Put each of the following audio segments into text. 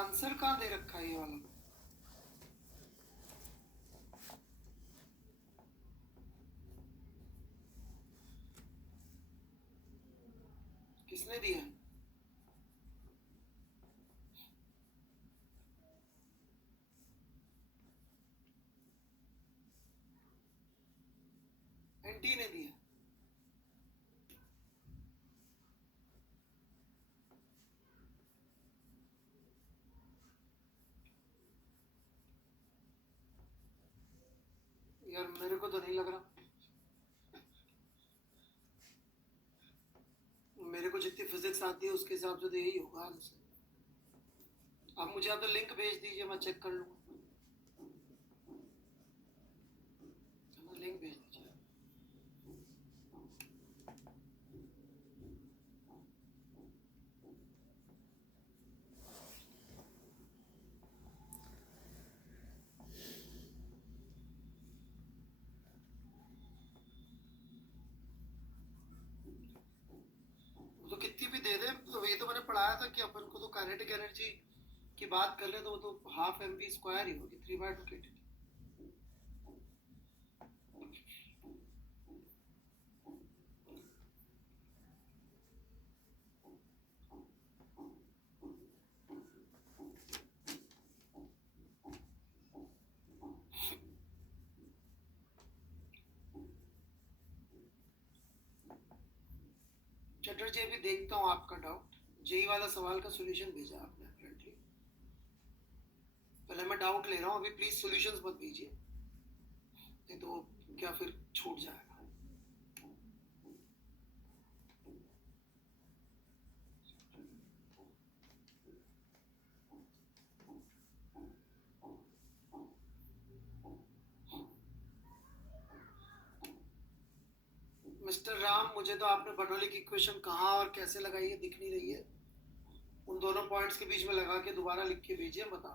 Answer कहाँ दे रखा है ये वाला? किसने दिया? एंटी ने दिया। यार मेरे को तो नहीं लग रहा, मेरे को जितनी फिजिक्स आती है उसके हिसाब से तो यही होगा आंसर। आप मुझे आप तो लिंक भेज दीजिए, मैं चेक कर लूँगा। लिंक भेज दीजिए। तो कितनी भी दे दे, तो ये तो मैंने पढ़ाया था कि अपन को तो काइनेटिक एनर्जी की बात कर ले तो वो तो हाफ एम वी स्क्वायर ही होगी, 3/2 kT। चटर्जी अभी देखता हूँ आपका डाउट। जेई वाला सवाल का सॉल्यूशन भेजा आपने अपेरेंटली। पहले मैं डाउट ले रहा हूँ, अभी प्लीज सॉल्यूशंस मत भेजिए, नहीं तो क्या फिर छूट जाएगा। मिस्टर राम, मुझे तो आपने बर्नौली की इक्वेशन कहाँ और कैसे लगाई है दिख नहीं रही है। उन दोनों पॉइंट्स के बीच में लगा के दोबारा लिख के भेजिए, बता।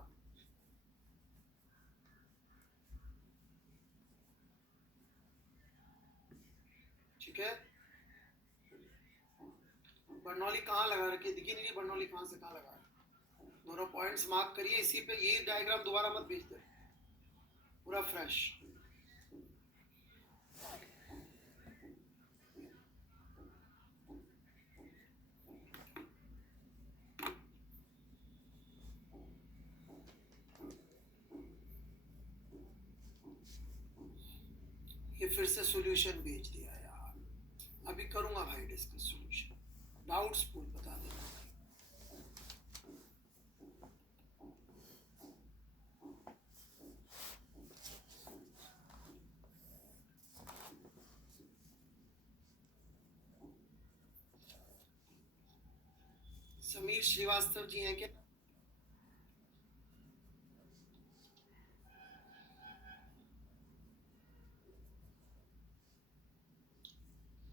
ठीक है, बर्नौली कहाँ लगा रखी है दिखी नहीं रही, बर्नौली कहाँ से कहाँ लगा रखी। दोनों पॉइंट्स मार्क करिए, इसी पे ये डायग्राम दोबारा मत भेज दे, पूरा फ्रेश। ये फिर से सॉल्यूशन भेज दिया यार, अभी करूंगा भाई डिस्कस सॉल्यूशन। डाउट्स पूछ बता देना। समीर श्रीवास्तव जी हैं क्या?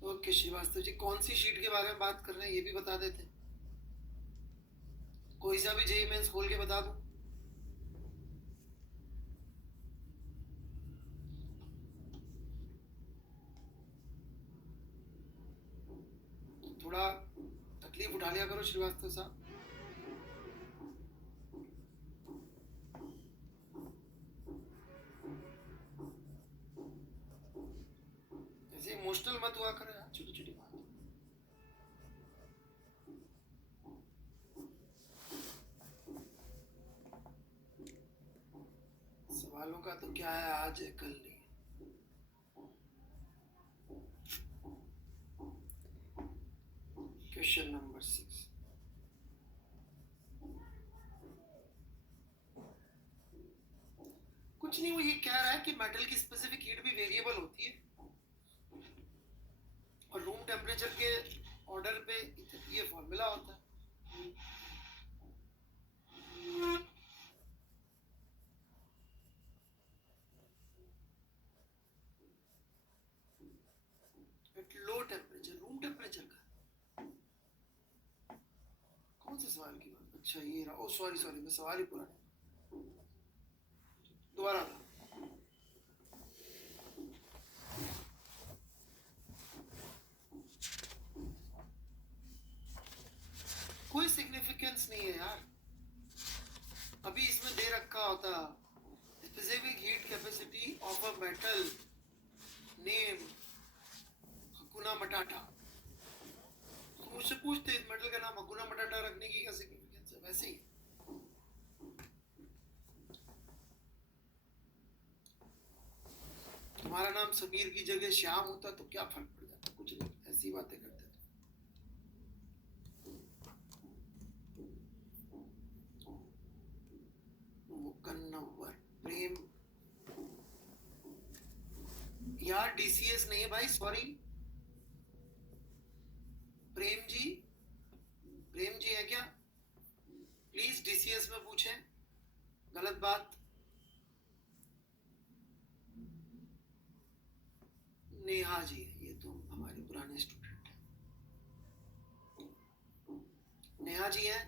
ओके श्रीवास्तव जी, कौन सी शीट के बारे में बात कर रहे हैं ये भी बता देते। कोई सा भी जेई मेंस खोल के बता दूं? थोड़ा तकलीफ उठा लिया करो श्रीवास्तव साहब। ऐसे इमोशनल मत हुआ करो यार, छोटी छोटी बात। सवालों का तो क्या है, आज है कल नहीं। Question number 6। कुछ नहीं, वो ये कह रहा है कि मेटल की स्पेसिफिक हीट भी वेरिएबल होती है और रूम टेम्परेचर के ऑर्डर पे ये फॉर्मूला होता है। At low temperature, room temperature का कौन से सवाल की बात? अच्छा ये रहा, ओ सॉरी सॉरी, मैं सवाल ही पूरा नहीं, दोबारा। कोई सिग्निफिकेंस नहीं है यार, मेटल नेम हकुना मटाटा। तो मुझसे पूछते इस मेटल का नाम हकुना मटाटा रखने की क्या सिग्निफिकेंस है, वैसे ही तुम्हारा नाम समीर की जगह श्याम होता तो क्या फर्क पड़ जाता, कुछ नहीं, ऐसी बातें करते थे। मुकन्नवर प्रेम यार डीसीएस नहीं है भाई, सॉरी। प्रेम जी है क्या? प्लीज डीसीएस में पूछें, गलत बात। नेहा जी है, ये तो हमारे पुराने स्टूडेंट हैं। नेहा जी हैं।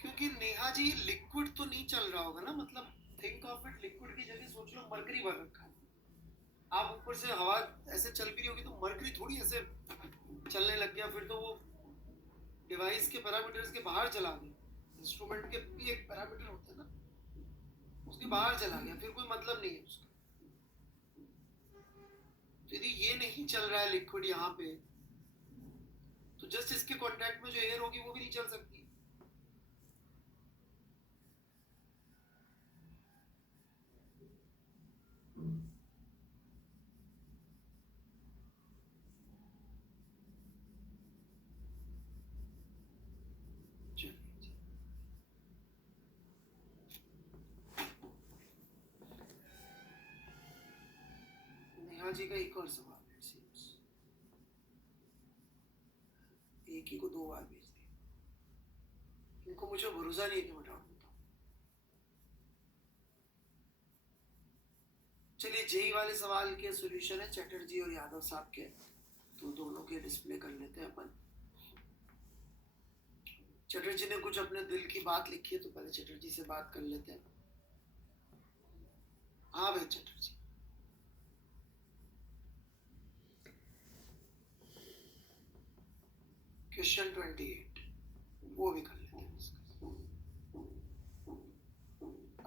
क्योंकि नेहा जी लिक्विड तो नहीं चल रहा होगा ना, मतलब थिंक ऑफ इट लिक्विड की जगह सोच लो मरकरी भर रखा है। आप ऊपर से हवा ऐसे चल भी रही होगी तो मरकरी थोड़ी ऐसे चलने लग गया, फिर तो वो डिवाइस के पैरामीटर्स के बाहर चला गया। इंस्ट्रूमेंट के भी एक पैरामीटर होता है ना, उसके बाहर चला गया, फिर कोई मतलब नहीं है उसका। तो यदि ये नहीं चल रहा है लिक्विड यहाँ पे, तो जस्ट इसके कांटेक्ट में जो एयर होगी वो भी नहीं चल सकती। नेहा जी का एक और सवाल है, एक ही को दो बार भेज दिया, इनको मुझे भरोसा नहीं है कि मैं डाउट दूंगा। चलिए जेई वाले सवाल के सॉल्यूशन है चैटर्जी और यादव साहब के, तो दोनों के डिस्प्ले कर लेते हैं अपन। चटर्जी ने कुछ अपने दिल की बात लिखी है, तो पहले चटर्जी से बात कर लेते हैं। हाँ भाई चटर्जी। क्वेश्चन 28 वो भी कर लेते हैं डिस्कस।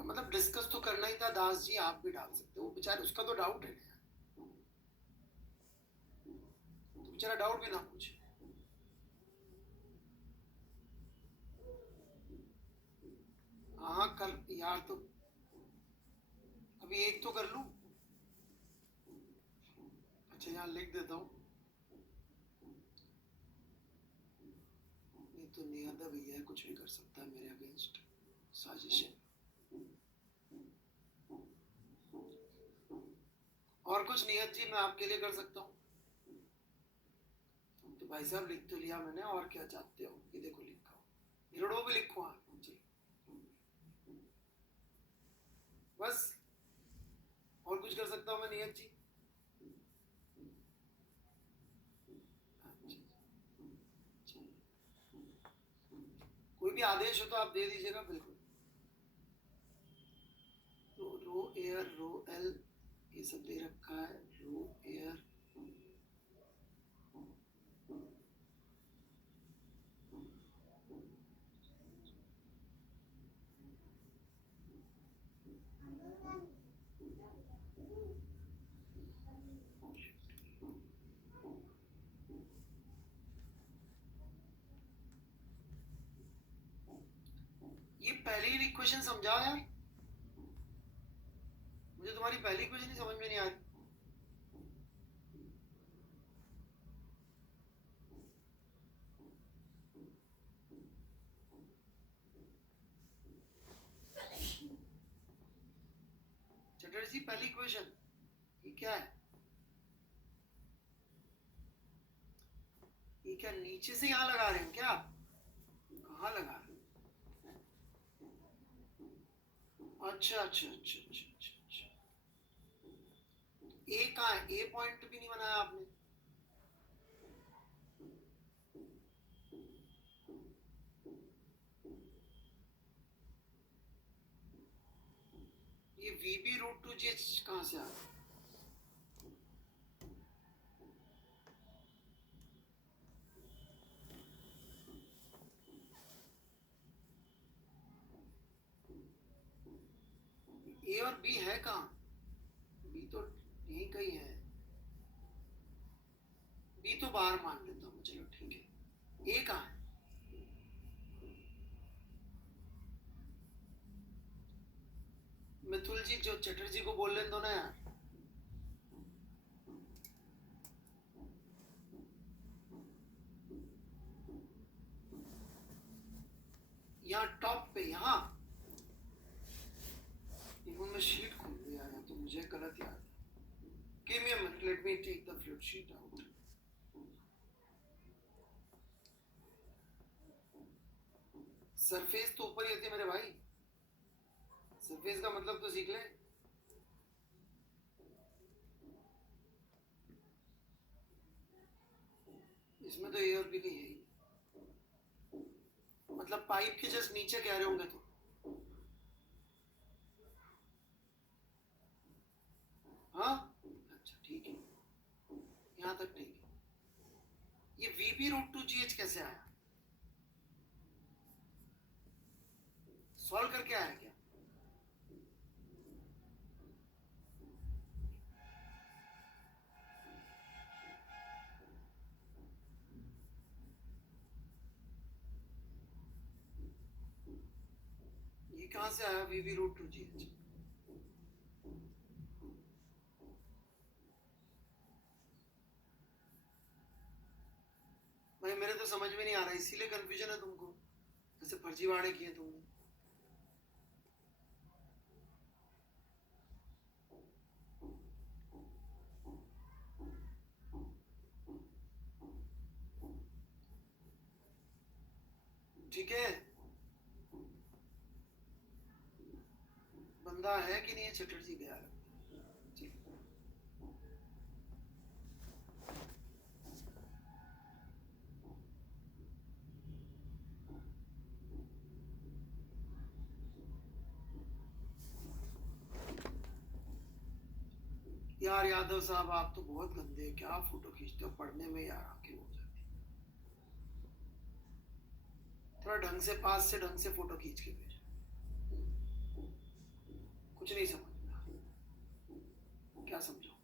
मतलब डिस्कस तो करना ही था दास जी, आप भी डाल सकते हो, वो बेचारे उसका तो डाउट है, तो बेचारा डाउट भी ना पूछे। हाँ कर यार, तो अभी एक तो कर लूं। अच्छा यहाँ लिख देता हूँ, नहीं तो नियत भैया कुछ भी कर सकता है मेरे अगेंस्ट, साजिश है। और कुछ नियत जी मैं आपके लिए कर सकता हूँ? तो भाई साहब लिख तो लिया मैंने, और क्या चाहते हो? ये देखो लिखा हो, हिरडो भी लिखो। हाँ जी बस, और कुछ कर सकता हूँ मैं नियत जी? कोई भी आदेश हो तो आप दे दीजिएगा, बिल्कुल। तो रो एयर रो एल ये सब दे रखा है, रो एयर ये पहली इक्वेशन समझाओ यार, मुझे तुम्हारी पहली इक्वेशन ही समझ में नहीं आ रही। चटर्जी पहली इक्वेशन ये क्या है? ये क्या नीचे से यहाँ लगा रहे हैं क्या? कहाँ लगा रहे हैं? अच्छा अच्छा अच्छा अच्छा अच्छा अच्छा। ए कहाँ है? ए पॉइंट भी नहीं बनाया आपने। ये वी बी रूट टू जी कहाँ से आ रहा है? ए और बी है कहाँ? बी तो यहीं कहीं है। बी तो बाहर मान लेता हूँ, चलो ठीक है। ए कहाँ है? मिथुल जी, जो चटर्जी को बोल लें दो ना यार। यहाँ टॉप पे, यहाँ देखो मैं शीट खोल दिया है तो मुझे गलत याद है। Give me a minute, let me take the flip sheet out. Surface तो ऊपर ही होती है मेरे भाई। सरफेस का मतलब तो सीख ले। इसमें तो ए और बी नहीं है ही। मतलब पाइप के जस्ट नीचे कह रहे होंगे तो। हाँ अच्छा ठीक है, यहाँ तक ठीक है। ये V B root two G H कैसे आया? सॉल्व करके आया क्या? ये कहाँ से आया V B root two G H? भाई मेरे तो समझ में नहीं आ रहा, इसीलिए कंफ्यूजन है तुमको, ऐसे फर्जीवाड़े किए तुमने। ठीक है, बंदा है कि नहीं है चटर्जी का यार? यार यादव साहब, आप तो बहुत गंदे हैं, क्या फोटो खींचते हो, पढ़ने में यार आंखें हो जाती। थोड़ा ढंग से, पास से ढंग से फोटो खींच के भेजो। कुछ नहीं समझ में आ रहा। क्या समझाऊं?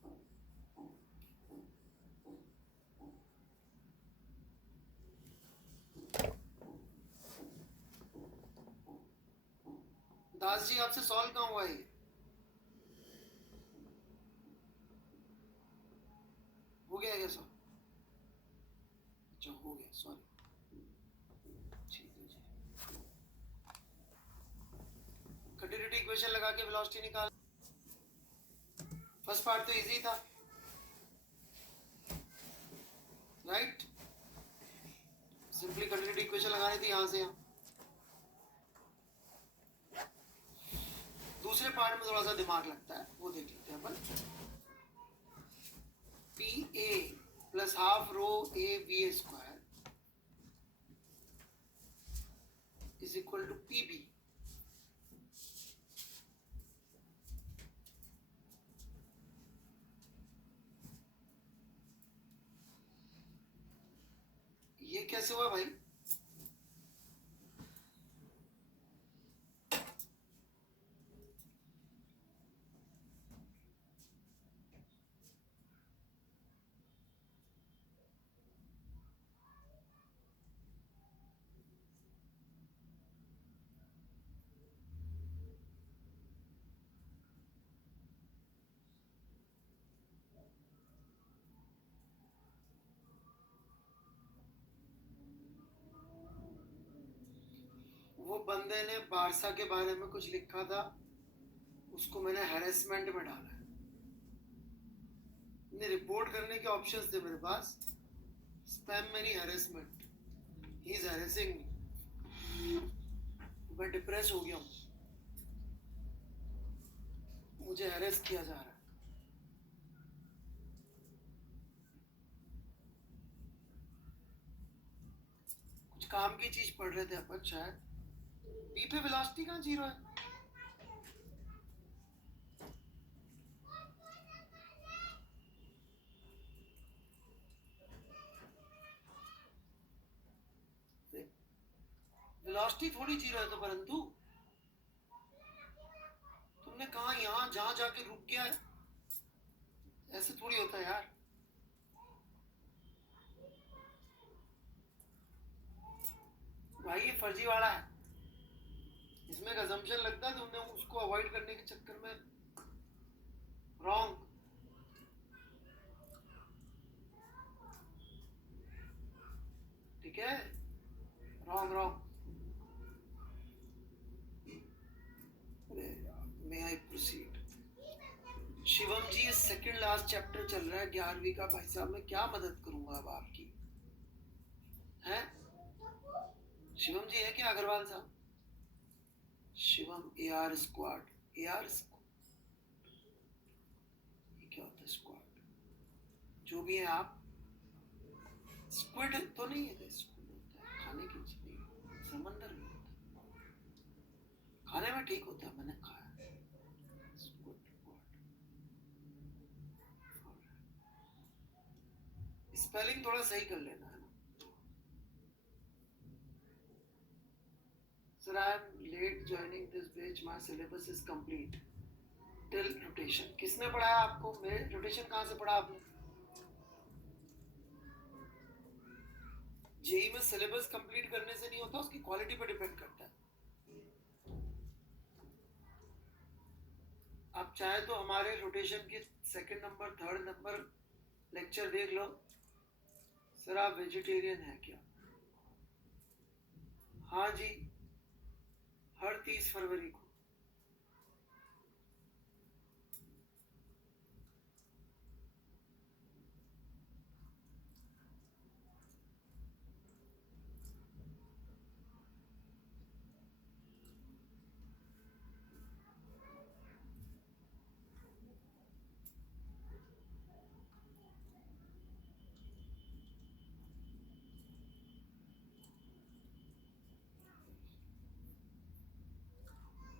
दास जी, आपसे सॉल्व कहाँ हुआ ये? हो गया क्या सॉल्व? अच्छा हो गया, सॉरी। ठीक है जी। कंटिन्यूटी इक्वेशन लगा के वेलोसिटी निकाल। फर्स्ट पार्ट तो इजी था, राइट? सिंपली कंटिन्यूटी इक्वेशन लगानी थी यहाँ से यहाँ। दूसरे पार्ट में थोड़ा सा दिमाग लगता है, वो देख लेते हैं अपन। P A plus half rho A B A square is equal to P B. ये कैसे हुआ भाई? वो बंदे ने बारसा के बारे में कुछ लिखा था, उसको मैंने हैरेसमेंट में डाला है। नहीं, रिपोर्ट करने के ऑप्शंस थे मेरे पास, स्पैम में नहीं, हैरेसमेंट। ही इज हैरेसिंग मी। मैं डिप्रेस हो गया हूँ, मुझे हैरेस किया जा रहा है। कुछ काम की चीज पढ़ रहे थे अपन शायद। बी पे वेलोसिटी कहाँ जीरो है? वेलोसिटी थोड़ी जीरो है तो, परंतु तुमने कहा यहाँ जहाँ जाके रुक गया है, ऐसे थोड़ी होता है यार। भाई ये फर्जीवाड़ा है, इसमें एक assumption लगता है, तुमने उसको अवॉइड करने के चक्कर में रॉन्ग। ठीक है, wrong wrong. May I proceed? Shivam ji, second last chapter चल रहा है 11वीं का। भाई साहब मैं क्या मदद करूंगा अब आपकी? हैं? शिवम जी है क्या अग्रवाल साहब? शिवम AR स्क्वाड, AR क्या होता है स्क्वाड? जो भी है आप। स्क्विड तो नहीं है, स्क्विड होता है खाने की चीज नहीं, समंदर में होता है, खाने में ठीक होता है, मैंने खाया। स्क्विड, स्पेलिंग थोड़ा सही कर लेना है ना। Sir I am late joining this batch, my syllabus is complete till rotation. किसने पढ़ाया आपको? मैं रोटेशन कहाँ से पढ़ा आपने? जेई में सिलेबस कंप्लीट करने से नहीं होता, उसकी क्वालिटी पर डिपेंड करता है। आप चाहे तो हमारे रोटेशन के second number third number lecture देख लो। सर आप वेजिटेरियन हैं क्या? हाँ जी, हर 30 फरवरी को।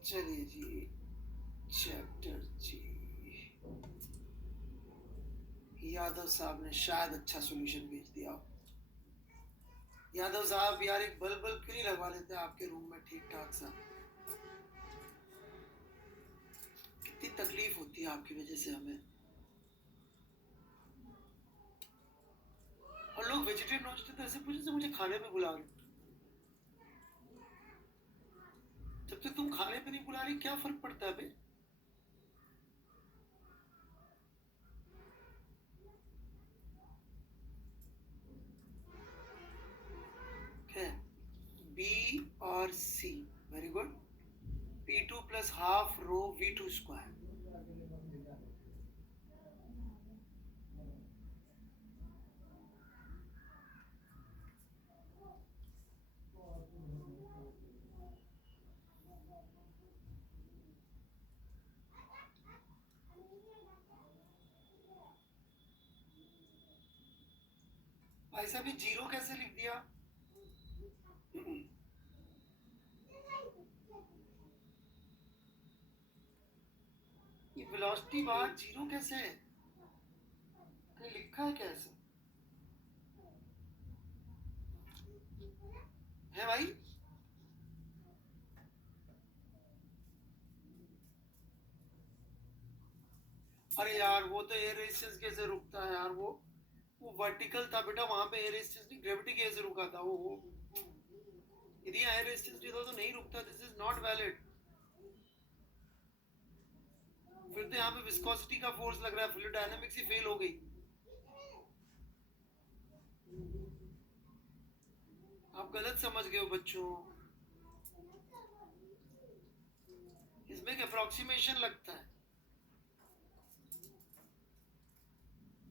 चलिए जी, चैप्टर जी, यादव साहब ने शायद अच्छा सॉल्यूशन भेज दिया। यादव साहब यार एक बल्ब बल्ब क्यों नहीं लगवा लेते आपके रूम में ठीक ठाक सा? कितनी तकलीफ होती है आपकी वजह से हमें। और लोग वेजिटेरियन नॉन तो ऐसे पूछे से मुझे खाने पे बुला रहे। जब तक तुम खाने पे नहीं बुला रही क्या फर्क पड़ता है बे? क्या? बी और C, very good. P2 plus half rho V2 square. भाई साहब ये जीरो कैसे लिख दिया? ये वेलोसिटी बार जीरो कैसे है? कहीं लिखा है कैसे? है भाई? अरे यार वो तो एयर रेजिस्टेंस कैसे रुकता है यार? वो वर्टिकल था बेटा, वहां पे एयर रेजिस्टेंस नहीं, ग्रेविटी कैसे रुका था वो? यदि एयर रेजिस्टेंस नहीं था तो नहीं रुकता। This is not valid. फिर तो यहाँ पे विस्कोसिटी का फोर्स लग रहा है, फ्लूइड डायनामिक्स ही फेल हो गई। आप गलत समझ गए हो बच्चों, इसमें एक अप्रोक्सीमेशन लगता है,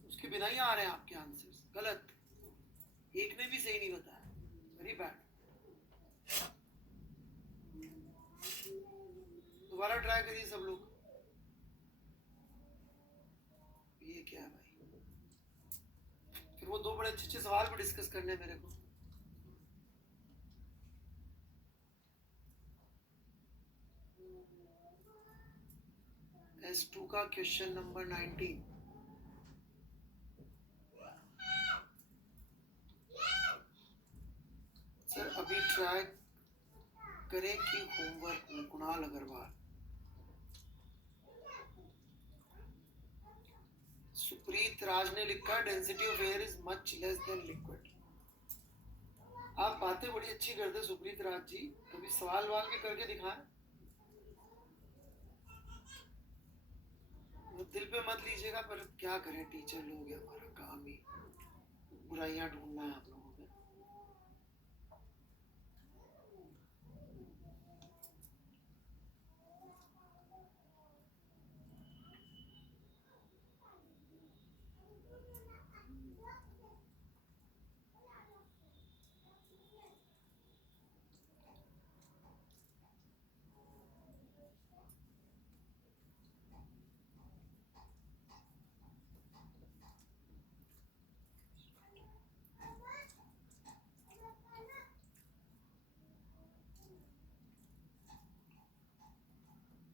उसके बिना ही आ रहे हैं आपके आंसर्स गलत। एक ने भी सही नहीं बताया, वेरी बैड। दोबारा ट्राई करिए सब लोग। ये क्या है भाई? फिर वो दो बड़े अच्छे अच्छे सवाल भी डिस्कस करने हैं मेरे को। S2 का क्वेश्चन नंबर 19। सर अभी ट्राई करें कि होमवर्क में कुणाल अग्रवाल। सुप्रीत राज ने लिखा density of air is much less than liquid. आप बातें बड़ी अच्छी करते सुप्रीत राज जी, कभी सवाल वाल भी करके दिखाएं। वो दिल पे मत लीजिएगा, पर क्या करें, टीचर लोग हैं, हमारा काम ही बुराइयां ढूंढना है आप लोगों में।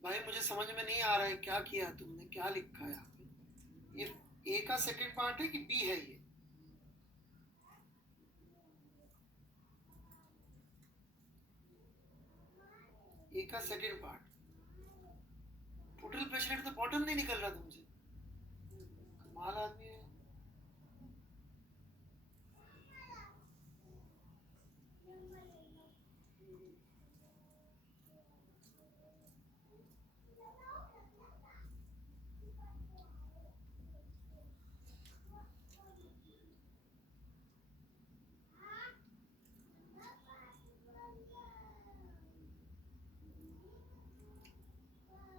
भाई मुझे समझ में नहीं आ रहा है, क्या किया तुमने, क्या लिखा है यहाँ पे? ये ए का सेकंड पार्ट है कि बी है ये? ए का second part. Total pressure at the bottom नहीं निकल रहा तुमसे, कमाल आदमी है।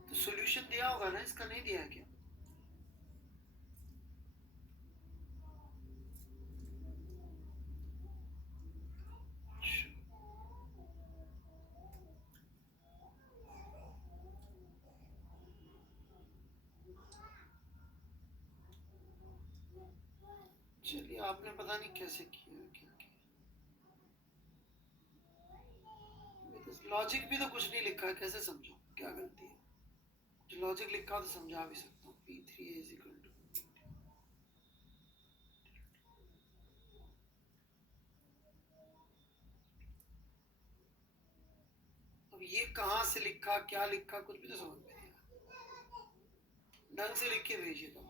तो सॉल्यूशन दिया होगा ना, इसका नहीं दिया है क्या? चलिए, आपने पता नहीं कैसे किया, क्या किया। लॉजिक भी तो कुछ नहीं लिखा है, कैसे समझो क्या गलती है? जो लॉजिक लिखा तो समझा भी सकता हूँ। P3 इज इक्वल टू, अब ये कहाँ से लिखा, क्या लिखा, कुछ भी तो समझ में नहीं आया। ढंग से लिख के भेजिए तो।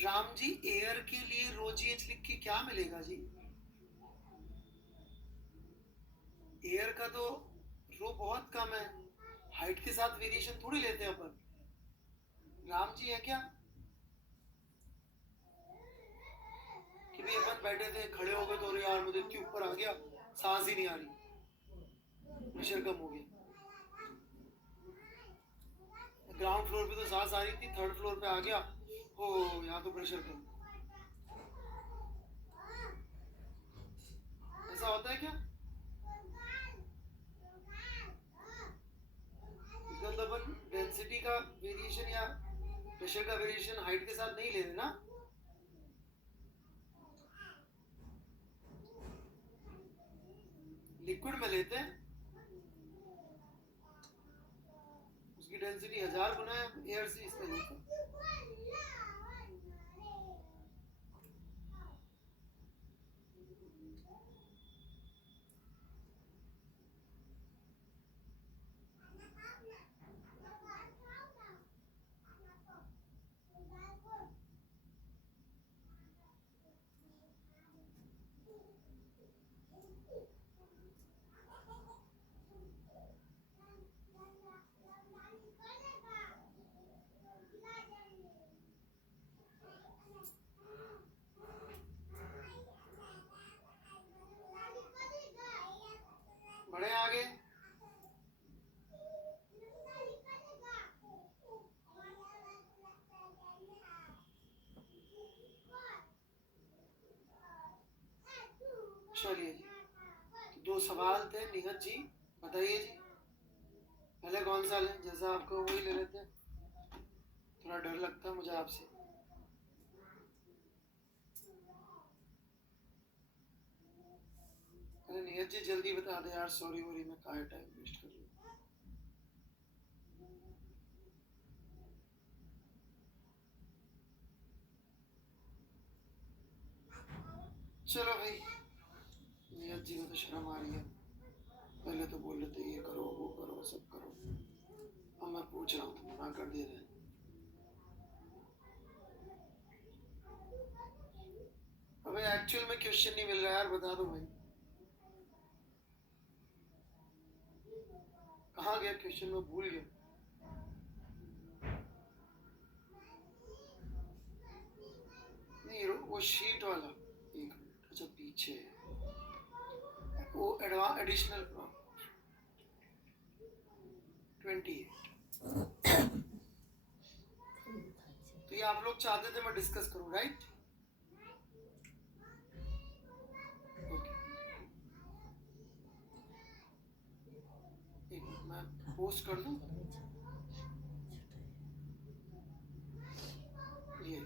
राम जी, एयर के लिए रो जी एच लिख के क्या मिलेगा जी? एयर का तो रो बहुत कम है, हाइट के साथ वेरिएशन थोड़ी लेते हैं अपन। राम जी है क्या कि भाई अपन बैठे थे, खड़े हो गए तो अरे यार मुझे इतनी ऊपर आ गया, सांस ही नहीं आ रही, प्रेशर कम हो गया। ग्राउंड फ्लोर पे तो सांस आ रही थी, थर्ड फ्लोर पे आ गया, हो यहाँ तो प्रेशर कम। ऐसा होता है क्या? मतलब अपन डेंसिटी का वेरिएशन या प्रेशर का वेरिएशन हाइट के साथ नहीं ले रहे ना? लिक्विड में लेते हैं, उसकी डेंसिटी 1000 गुना है एयर से, इसका लेते हैं। बढ़े आगे। चलिए जी, तो दो सवाल थे निहत जी, बताइए जी, पहले कौन सा लें? जैसा आपको वही ले लेते हैं, थोड़ा डर लगता है मुझे आपसे। अरे नियत जी जल्दी बता दे यार, सॉरी वॉरी, मैं काहे टाइम वेस्ट कर रही हूँ। चलो भाई, नियत जी में तो शर्म आ रही है। पहले तो बोल रहे थे ये करो वो करो सब करो, अब मैं पूछ रहा हूँ तो मना कर दे रहे हैं। अबे एक्चुअल में क्वेश्चन नहीं मिल रहा यार, बता दो भाई कहाँ गया क्वेश्चन, मैं भूल गया। नहीं वो शीट वाला, एक मिनट, अच्छा पीछे वो एडिशनल 28। तो ये आप लोग चाहते थे मैं डिस्कस करूं, राइट? एक मिनट मैं पोस्ट कर दूं। ये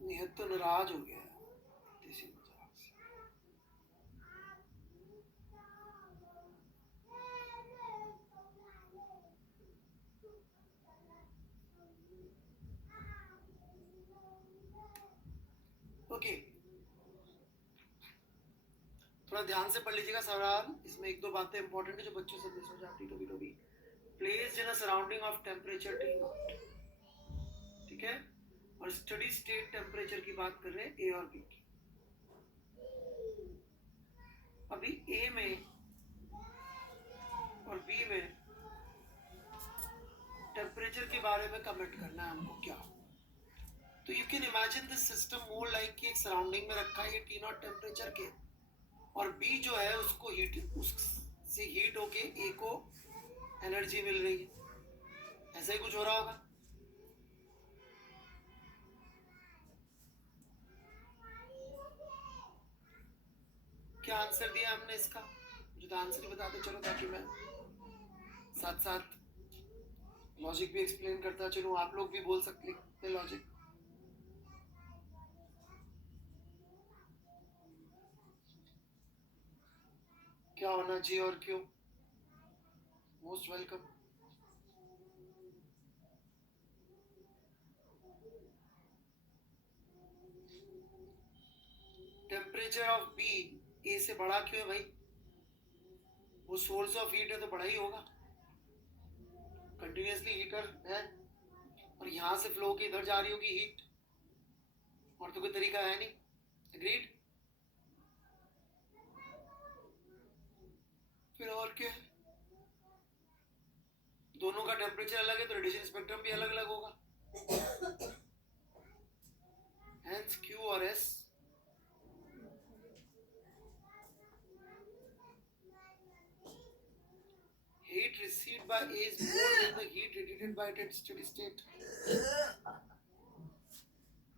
निहत तो नाराज हो गया इसी मजाक से। ओके, थोड़ा ध्यान से पढ़ लीजिएगा सवाल, इसमें एक दो बातें इंपॉर्टेंट है जो बच्चों से मिस हो जाती कभी कभी। Placed in a surrounding of temperature T not, ठीक है, और स्टडी स्टेट टेम्परेचर की बात कर रहे हैं ए और बी की। अभी ए में और बी में टेम्परेचर के बारे में कमेंट करना है हमको क्या। तो you can imagine this system more like कि एक सराउंडिंग में रखा है T नॉट टेम्परेचर के, और बी जो है उसको हीट, उससे हीट होके ए को एनर्जी मिल रही है। ऐसा ही कुछ हो रहा होगा। क्या आंसर दिया हमने इसका? मुझे तो आंसर ही बताते चलो, ताकि मैं साथ साथ लॉजिक भी एक्सप्लेन करता चलूं, आप लोग भी बोल सकते हैं लॉजिक। क्या होना चाहिए और क्यों? Most welcome. Temperature of B A से बड़ा क्यों है भाई? वो सोर्स ऑफ हीट है तो बड़ा ही होगा, कंटिन्यूसली हीटर है, और यहां से फ्लो के इधर जा रही होगी हीट, और तो कोई तरीका है नहीं। एग्रीड? फिर और क्या है? दोनों का टेम्परेचर अलग है तो रेडिएशन स्पेक्ट्रम भी अलग अलग होगा। हेंस क्यू और S heat received by A is more than the heat radiated by it at steady state.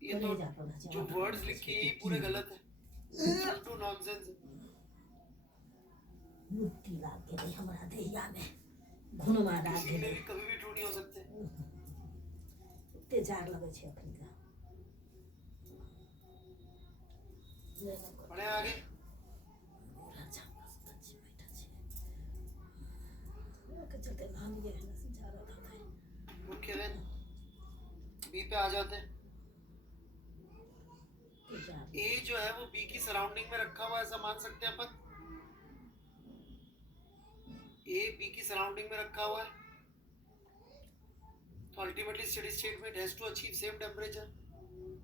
ये तो जो वर्ड्स लिखे ये पूरे गलत है, टू नॉनसेंस है। लुट्टी लाग के नहीं हमारा देहिया में घुन मार डाल किसी के भी कभी भी ट्रू नहीं हो सकते। ते जार लगे छे अखनी का बढ़े आगे। चलते नाम ये है ना जा रहा था। ओके देन बी पे आ जाते हैं। ए जो है वो बी की सराउंडिंग में रखा हुआ है, ऐसा मान सकते हैं अपन। ए बी की सराउंडिंग में रखा हुआ है, तो अल्टीमेटली स्टेडी स्टेट में it has to achieve same temperature.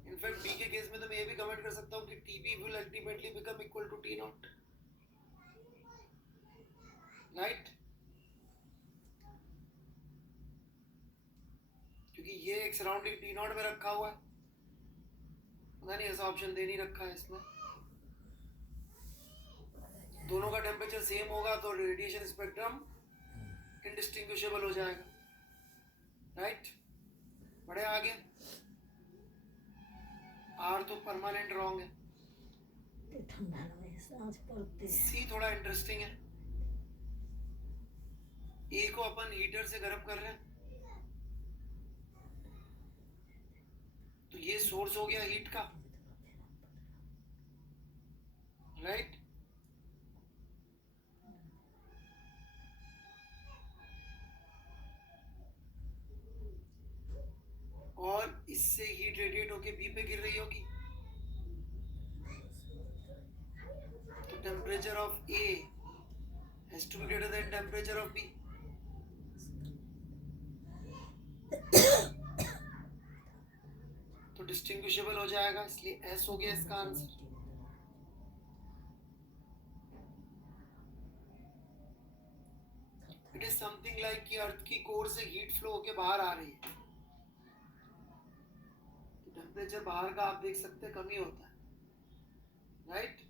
In fact B के केस में तो मैं ये भी कमेंट कर सकता हूँ कि TB will ultimately become equal to T not, right? क्योंकि ये एक सराउंडिंग टी नॉट में रखा हुआ है, पता नहीं ऐसा ऑप्शन दे नहीं रखा है इसमें। दोनों का टेम्परेचर सेम होगा तो रेडिएशन स्पेक्ट्रम इंडिस्टिंग्विशेबल हो जाएगा, राइट? बढ़े आगे। आर तो परमानेंट रॉन्ग है। ठंडा लगे सांस पड़ते सी थोड़ा इंटरेस्टिंग है। ए को अपन हीटर से गर्म कर रहे हैं, ये सोर्स हो गया हीट का, राइट। और इससे हीट रेडिएट होके बी पे गिर रही होगी, तो temperature of A has to be greater than temperature of B. तो डिस्टिंग्विशेबल हो जाएगा, इसलिए एस हो गया इसका answer. It is something like कि अर्थ की कोर से हीट फ्लो होके बाहर आ रही है, तो टेम्परेचर बाहर का आप देख सकते हैं कम ही होता है, राइट।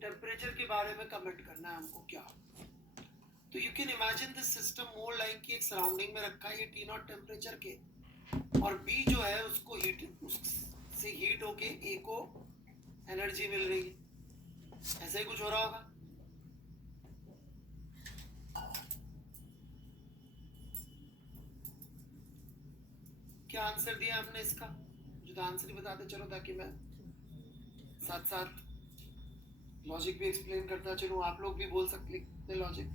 टेम्परेचर के बारे में कमेंट करना है हमको क्या। तो you can imagine this system more like कि एक सराउंडिंग में रखा है ये टी नॉट टेम्परेचर के, और बी जो है उसको हीट, उससे हीट होके ए को एनर्जी मिल रही है। ऐसा ही कुछ हो रहा होगा। क्या आंसर दिया हमने इसका? मुझे तो आंसर ही बताते चलो, ताकि मैं साथ साथ लॉजिक भी एक्सप्लेन करता चलूं, आप लोग भी बोल सकते लॉजिक।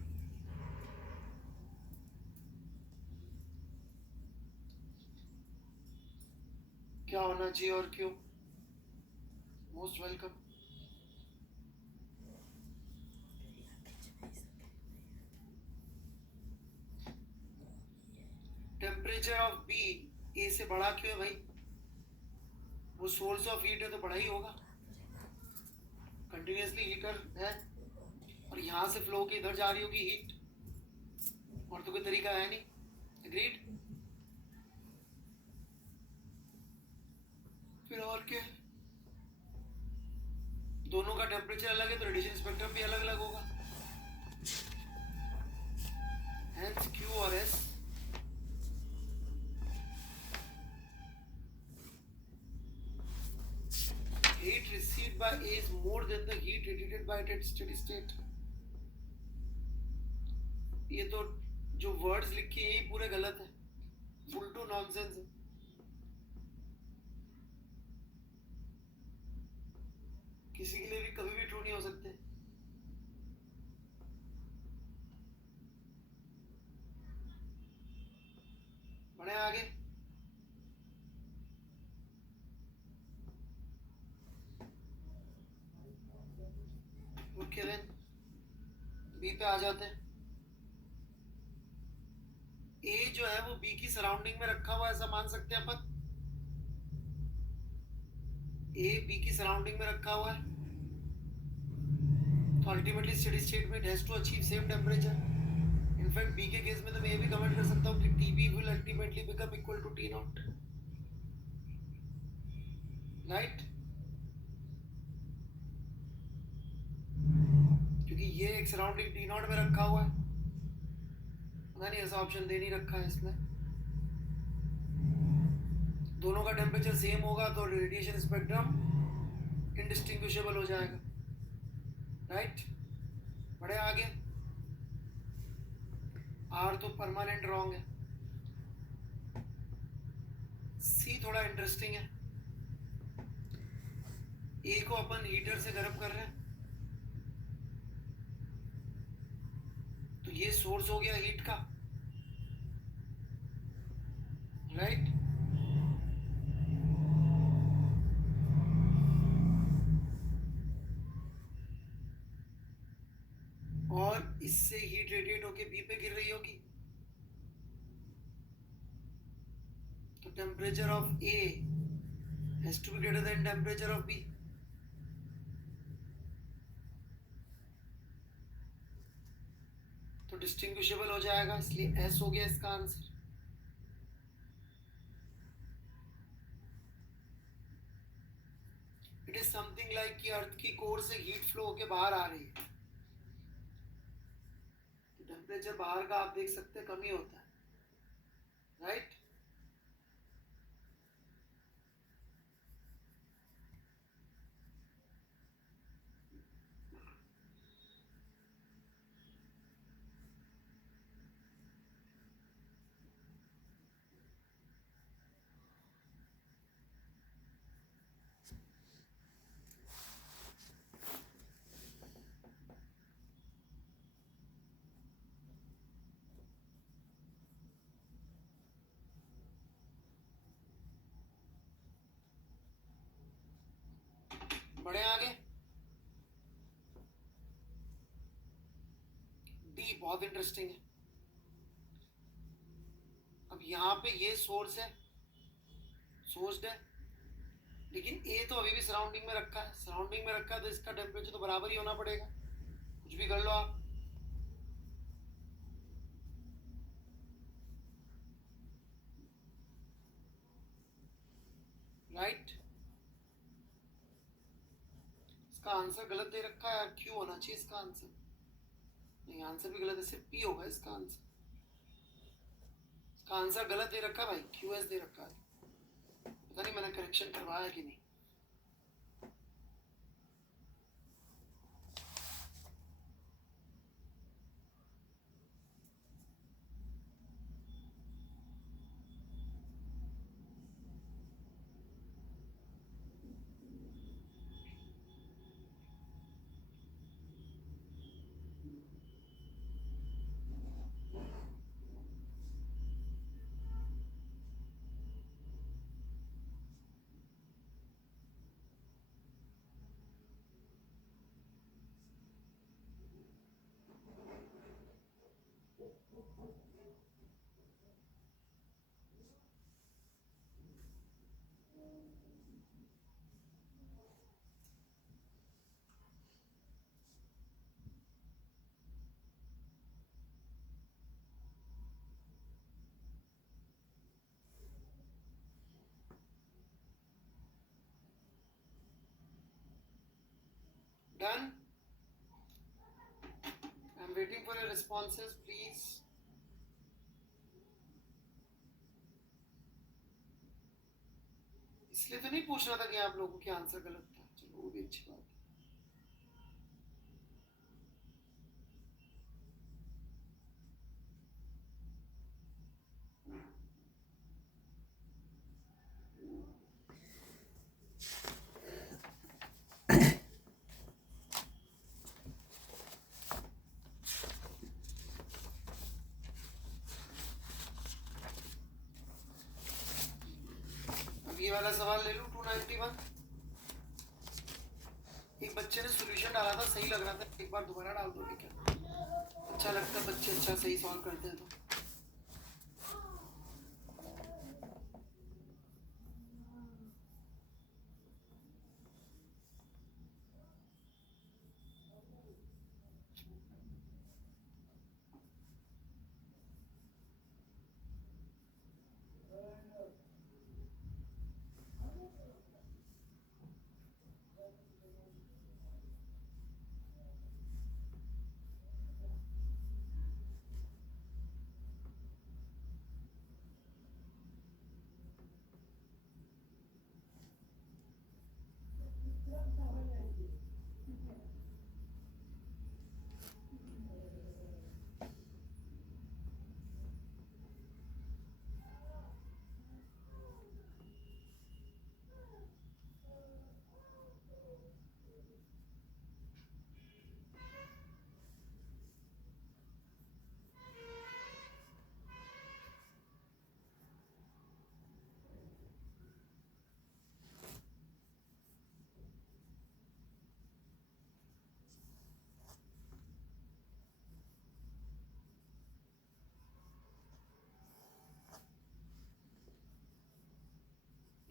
क्या होना चाहिए और क्यों? Most welcome. Temperature of B A से बड़ा क्यों है भाई? वो सोर्स ऑफ हीट है तो बड़ा ही होगा, कंटिन्यूसली हीटर है, और यहाँ से फ्लो के इधर जा रही होगी हीट, और तो कोई तरीका है नहीं। एग्रीड? फिर और क्या है? दोनों का टेम्परेचर अलग है तो रेडिएशन स्पेक्ट्रम भी अलग अलग होगा। हेंस क्यू और S heat received by A is more than the heat radiated by it at steady state. ये तो जो वर्ड्स लिखे हैं ये पूरे गलत है, फुल टू नॉनसेंस है। किसी के लिए भी कभी भी ट्रू नहीं हो सकते। बढ़े आगे। ओके देन बी पे आ जाते हैं। ए जो है वो बी की सराउंडिंग में रखा हुआ है, ऐसा मान सकते हैं अपन। ए बी की सराउंडिंग में रखा हुआ है, तो अल्टीमेटली स्टेडी स्टेट में it has to achieve same temperature. In fact B के केस में तो मैं ये भी कमेंट कर सकता हूँ कि TB will ultimately become equal to T not, right? क्योंकि ये एक सराउंडिंग टी नॉट में रखा हुआ है। पता नहीं ऐसा ऑप्शन दे नहीं रखा है इसमें। दोनों का टेम्परेचर सेम होगा तो रेडिएशन स्पेक्ट्रम इंडिस्टिंग्विशेबल हो जाएगा, राइट? बढ़े आगे। आर तो परमानेंट रॉन्ग है। सी थोड़ा इंटरेस्टिंग है। ए को अपन हीटर से गर्म कर रहे हैं, तो ये सोर्स हो गया हीट का, राइट? और इससे हीट रेडिएट होके बी पे गिर रही होगी, तो temperature of A has to be greater than temperature of B. तो डिस्टिंग्विशेबल हो जाएगा, इसलिए एस हो गया इसका answer. It is something like कि अर्थ की कोर से हीट फ्लो होके बाहर आ रही है, तो टेम्परेचर बाहर का आप देख सकते हैं कम ही होता है, राइट? बढ़े आगे। डी बहुत इंटरेस्टिंग है। अब यहाँ पे ये सोर्स है, सोर्स्ड है, लेकिन ए तो अभी भी सराउंडिंग में रखा है। सराउंडिंग में रखा है तो इसका टेम्परेचर तो बराबर ही होना पड़ेगा, कुछ भी कर लो आप, राइट? इसका आंसर गलत दे रखा है यार, क्यों होना चाहिए इसका आंसर? नहीं, आंसर भी गलत है, सिर्फ पी होगा इसका आंसर। इसका आंसर गलत दे रखा है भाई, क्यू एस दे रखा है। पता नहीं मैंने करेक्शन करवाया कि नहीं। Done. I'm waiting for your responses, please. इसलिए तो नहीं पूछ रहा था कि आप लोगों के आंसर गलत था, चलो वो भी अच्छी बात है। अब ये वाला सवाल ले लूं, 291। एक बच्चे ने सॉल्यूशन डाला था, सही लग रहा था, एक बार दोबारा डाल दोगे क्या? अच्छा लगता है बच्चे अच्छा सही सॉल्व करते हैं तो।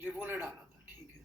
रिवो ने डाला था, ठीक है।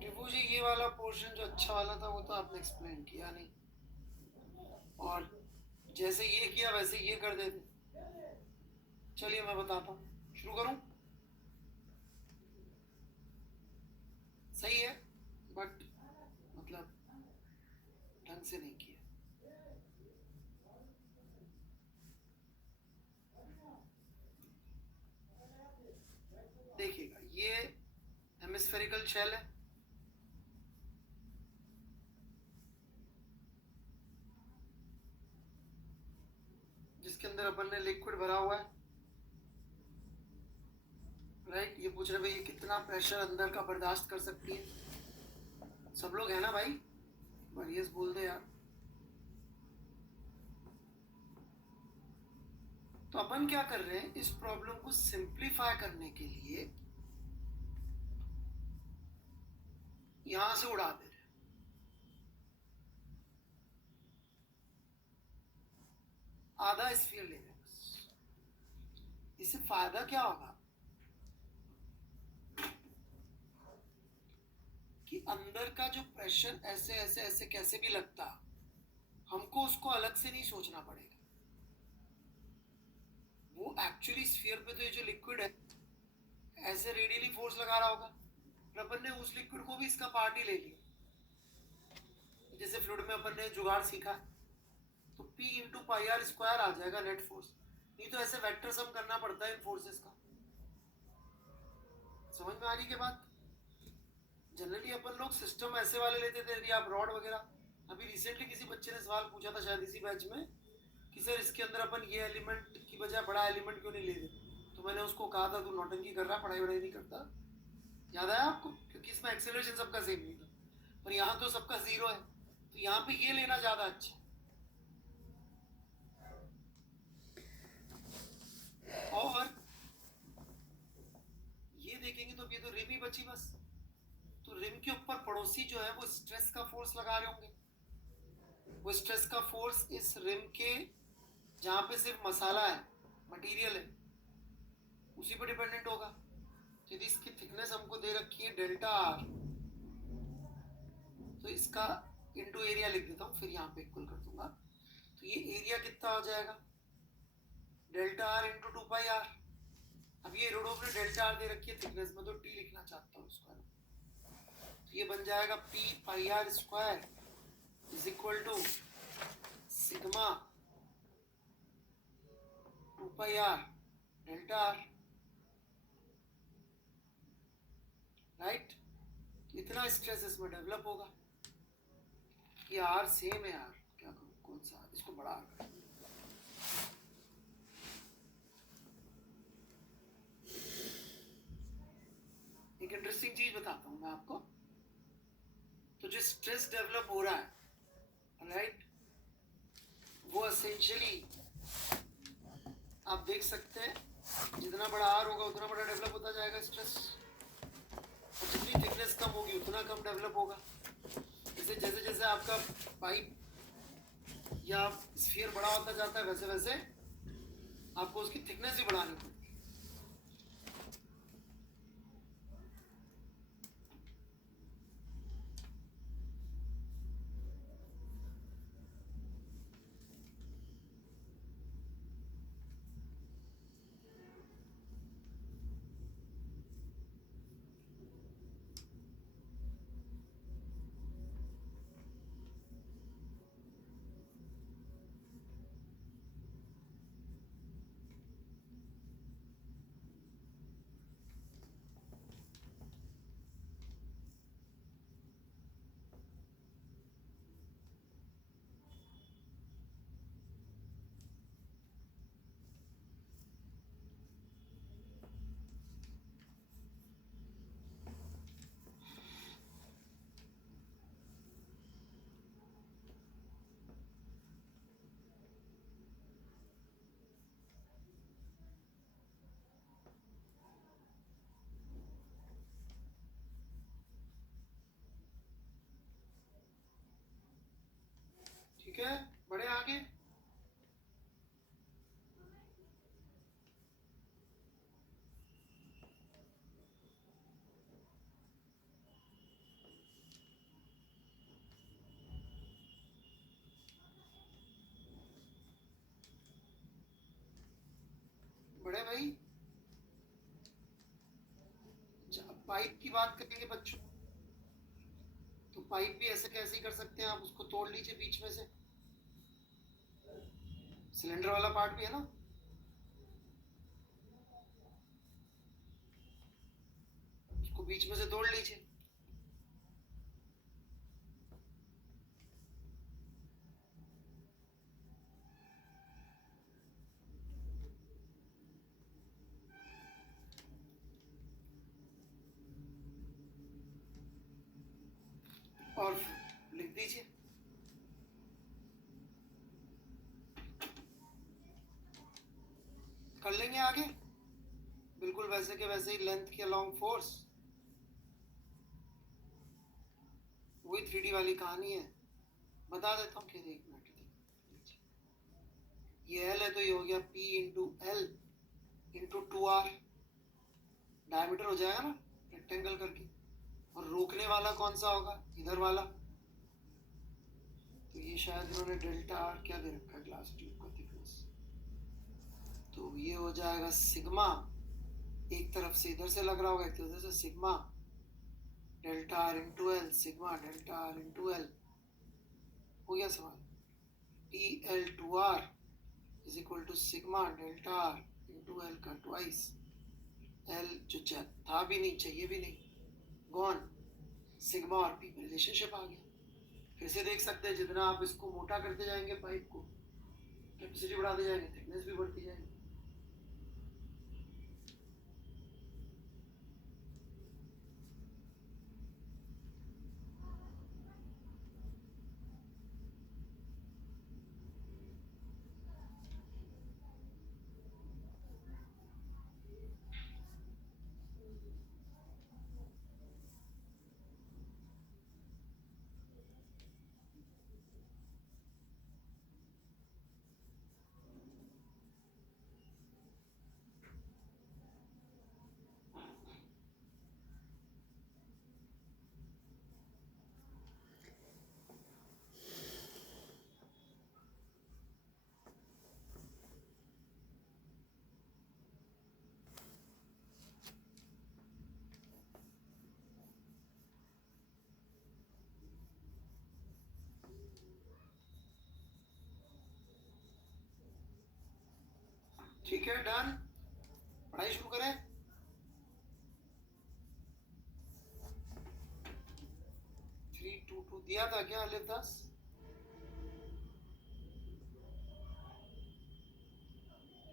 रिवो जी, ये वाला पोर्शन जो अच्छा वाला था वो तो आपने एक्सप्लेन किया नहीं, और जैसे ये किया वैसे ये कर देते। चलिए मैं बताता हूँ, शुरू करूँ? सही है बट मतलब ढंग से नहीं किया। देखिएगा, ये हेमिस्फेरिकल शेल है, जिसके अंदर अपन ने लिक्विड भरा हुआ है, राइट। ये पूछ रहे भाई ये कितना प्रेशर अंदर का बर्दाश्त कर सकती है। सब लोग है ना भाई? एक बार यस बोल दे यार। तो अपन क्या कर रहे हैं, इस प्रॉब्लम को सिंप्लीफाई करने के लिए यहां से उड़ा दे रहे हैं। आधा स्फीयर ले रहे हैं बस। इससे फायदा क्या होगा कि अंदर का जो प्रेशर ऐसे ऐसे ऐसे कैसे भी लगता, हमको उसको अलग से नहीं सोचना पड़ेगा। वो एक्चुअली स्फीयर पे तो ये जो लिक्विड है ऐसे रेडियली फोर्स लगा रहा होगा, और अपन ने उस लिक्विड को भी इसका पार्ट ही ले लिया। जैसे फ्लूइड में अपन ने जुगाड़ सीखा, तो P into pi R square आ जाएगा नेट फोर्स। नहीं तो ऐसे वेक्टर सम करना पड़ता है इन फोर्सेस का। समझ में आ रही के बात? जनरली अपन लोग सिस्टम ऐसे वाले लेते थे, यदि आप रॉड वगैरह, अभी रिसेंटली किसी बच्चे ने सवाल पूछा था शायद इसी बैच में कि सर इसके अंदर अपन ये एलिमेंट की बजाय बड़ा एलिमेंट क्यों नहीं ले रहे। तो मैंने उसको कहा था तू नौटंकी कर रहा, पढ़ाई वढ़ाई नहीं करता। याद आया आपको? क्योंकि इसमें एक्सेलरेशन सबका सेम नहीं था, पर यहाँ तो सबका जीरो है, तो यहाँ पे ये लेना ज्यादा अच्छा। और ये देखेंगे तो ये तो रिम ही बची बस। तो रिम के ऊपर पड़ोसी जो है वो स्ट्रेस का फोर्स लगा रहे होंगे। वो स्ट्रेस का फोर्स इस रिम के जहां पे सिर्फ मसाला है, मटेरियल है, उसी पर डिपेंडेंट होगा। तो यदि इसकी थिकनेस हमको दे रखी है डेल्टा आर, तो इसका इंटू एरिया लिख देता हूँ, फिर यहाँ पे इक्वल कर दूंगा। तो ये एरिया कितना हो जाएगा, delta R into two pi R. अब ये रोडोप ने डेल्टा आर दे रखी है थिकनेस में, तो टी लिखना चाहता हूँ उसको। तो ये बन जाएगा P pi R square is equal to sigma two pi R delta R, right. इतना स्ट्रेस इसमें डेवलप होगा। ये आर सेम है यार, क्या करूं, कौन सा इसको बड़ा कर। एक इंटरेस्टिंग चीज बताता हूं मैं आपको। तो जो स्ट्रेस डेवलप हो रहा है, राइट, वो एसेंशियली आप देख सकते हैं जितना बड़ा आर होगा उतना बड़ा डेवलप होता जाएगा स्ट्रेस, और जितनी थिकनेस कम होगी उतना कम डेवलप होगा। जैसे जैसे जैसे आपका पाइप या स्फीयर बड़ा होता जाता है, वैसे वैसे आपको उसकी थिकनेस भी बढ़ानी पड़ेगी। ठीक है, बढ़े आगे। बढ़े भाई। पाइप की बात करेंगे बच्चों, तो पाइप भी ऐसे कैसे ही कर सकते हैं आप, उसको तोड़ लीजिए बीच में से। सिलेंडर वाला पार्ट भी है ना, उसको बीच में से तोड़ लीजिए। और लिख दीजिए कर लेंगे आगे बिल्कुल वैसे के वैसे ही लेंथ के अलॉन्ग फोर्स। वही 3D वाली कहानी है, बता देता हूँ। एक मिनट, ये एल है तो ये हो गया P into L into 2R, diameter हो जाएगा ना रेक्टेंगल करके। और रोकने वाला कौन सा होगा, इधर वाला। तो ये शायद इन्होंने डेल्टा आर क्या दे रखा है ग्लास ट्यूब का थिकनेस, तो ये हो जाएगा सिग्मा, एक तरफ से इधर से लग रहा होगा, एक तरफ से sigma delta R into L, sigma delta R into L. हो गया सवाल। P L two R is equal to sigma delta R into L का ट्वाइस, एल जो था भी नहीं, चाहिए भी नहीं, गॉन। सिग्मा और पी में रिलेशनशिप आ गया। फिर से देख सकते हैं, जितना आप इसको मोटा करते जाएंगे पाइप को, कैपेसिटी बढ़ाते जाएंगे, थिकनेस भी बढ़ती जाएगी। ठीक है, डन। पढ़ाई शुरू करें। थ्री टू टू दिया था क्या अलिफ 10?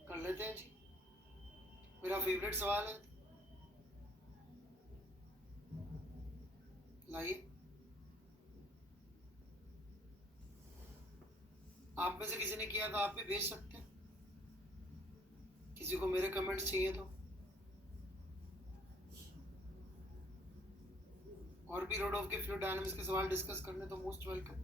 कर लेते हैं जी, मेरा फेवरेट सवाल है। लाइए, आप में से किसी ने किया तो आप भी भेज सकते हैं, किसी को मेरे कमेंट्स चाहिए तो। और भी रोडोफ के फ्लूइड डायनामिक्स के सवाल डिस्कस करने तो मोस्ट वेलकम।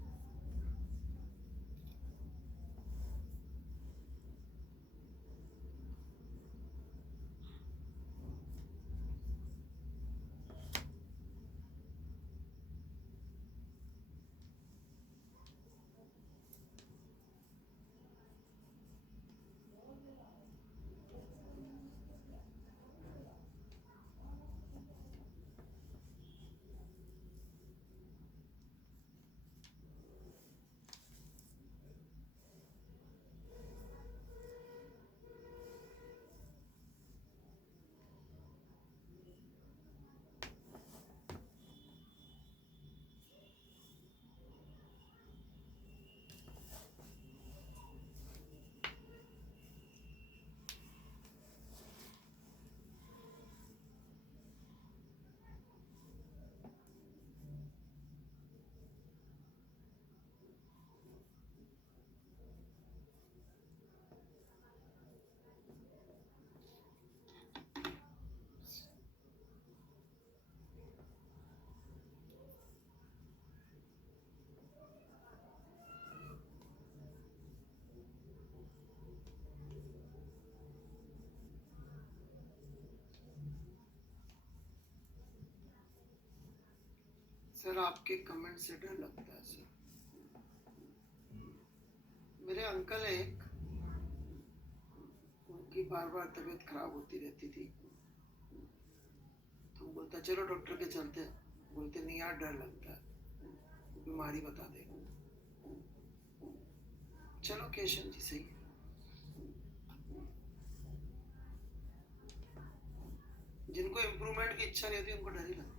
सर आपके कमेंट से डर लगता है सर। मेरे अंकल है एक, उनकी बार बार तबीयत खराब होती रहती थी, तो बोलता चलो डॉक्टर के चलते हैं। बोलते नहीं यार डर लगता है, बीमारी बता दे। चलो केशन जी सही है। जिनको इम्प्रूवमेंट की इच्छा नहीं होती उनको डर ही लगता है।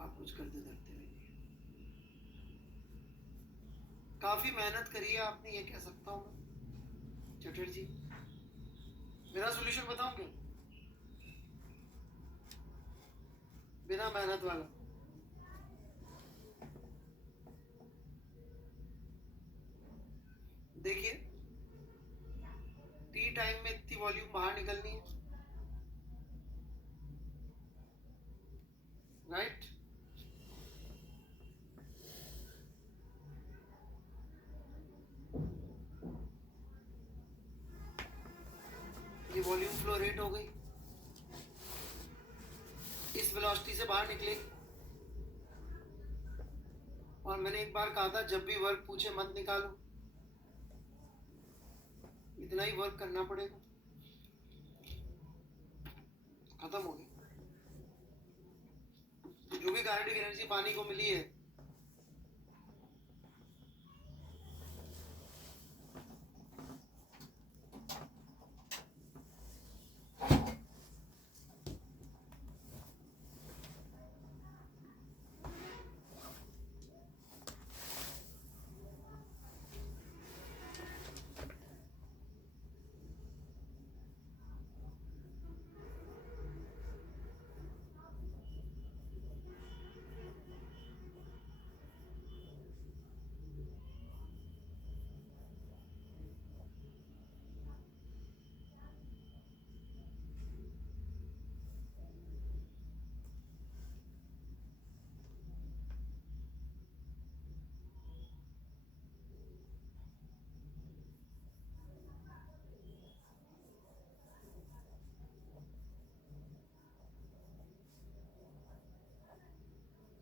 आप कुछ करते धरते रहिए। काफी मेहनत करी है आपने, ये कह सकता हूँ मैं चटर जी। मेरा सॉल्यूशन बताऊं क्या, बिना मेहनत वाला? देखिए टी टाइम में इतनी वॉल्यूम बाहर निकलनी है, राइट? ये वॉल्यूम फ्लो रेट हो गई, इस वेलोसिटी से बाहर निकलेगी। और मैंने एक बार कहा था जब भी वर्क पूछे मत निकालो, इतना ही वर्क करना पड़ेगा, खत्म हो गया। जो भी काइनेटिक एनर्जी पानी को मिली है,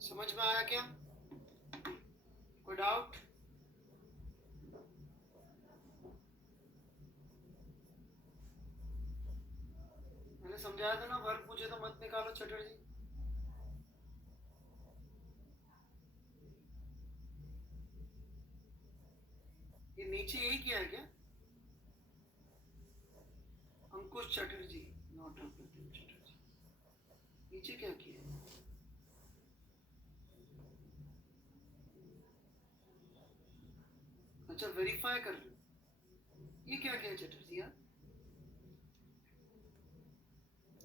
समझ में आया क्या? कोई डाउट? मैंने समझाया था ना, वर्क पूछे तो मत निकालो चटर्जी। ये नीचे यही किया है क्या? अंकुश चटर्जी, नॉट अप्रतिम चटर्जी। नीचे क्या किया है? अच्छा, वेरीफाई कर लो। ये क्या किया चटर्जी यार?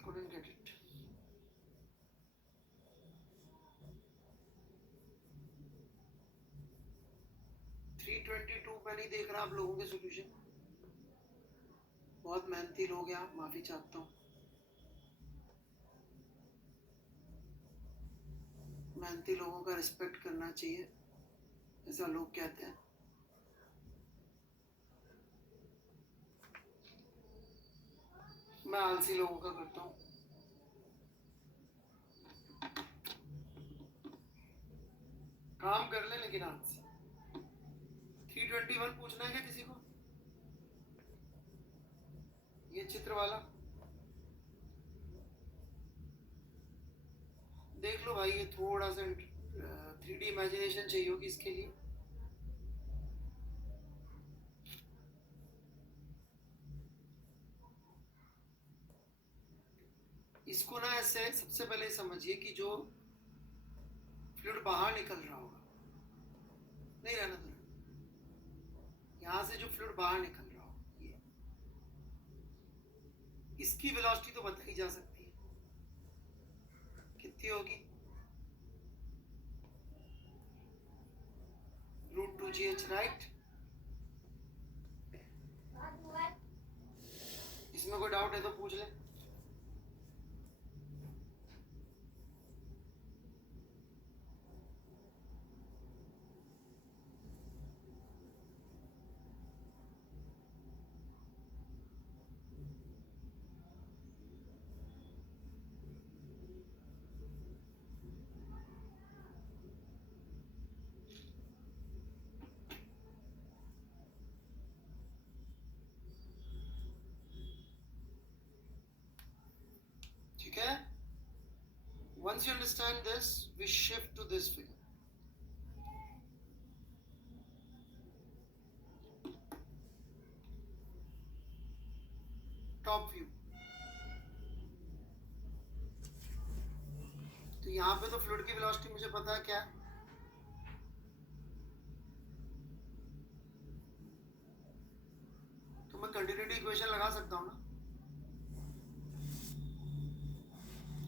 couldn't get it. थ्री 22 पे नहीं देख रहा आप लोगों के सॉल्यूशन। बहुत मेहनती लोग हैं आप, माफी चाहता हूँ। मेहनती लोगों का रिस्पेक्ट करना चाहिए, ऐसा लोग कहते हैं। मैं आलसी लोगों का करता हूँ। काम कर ले लेकिन आलसी। 321 पूछना है क्या किसी को? ये चित्र वाला देख लो भाई, ये थोड़ा सा 3D इमेजिनेशन चाहिए होगी इसके लिए। इसको ना ऐसे सबसे पहले समझिए कि जो फ्लूइड बाहर निकल रहा होगा, नहीं रहना दो, यहां से जो फ्लूइड बाहर निकल रहा होगा, ये इसकी वेलोसिटी तो बताई जा सकती है, कितनी होगी? √2gh, right? इसमें कोई डाउट है तो पूछ ले। ठीक है, once you understand this, we shift to this figure. Top view. तो यहाँ पे तो फ्लूइड की वेलोसिटी मुझे पता है क्या है, तो मैं कंटिन्यूटी इक्वेशन लगा सकता हूँ ना।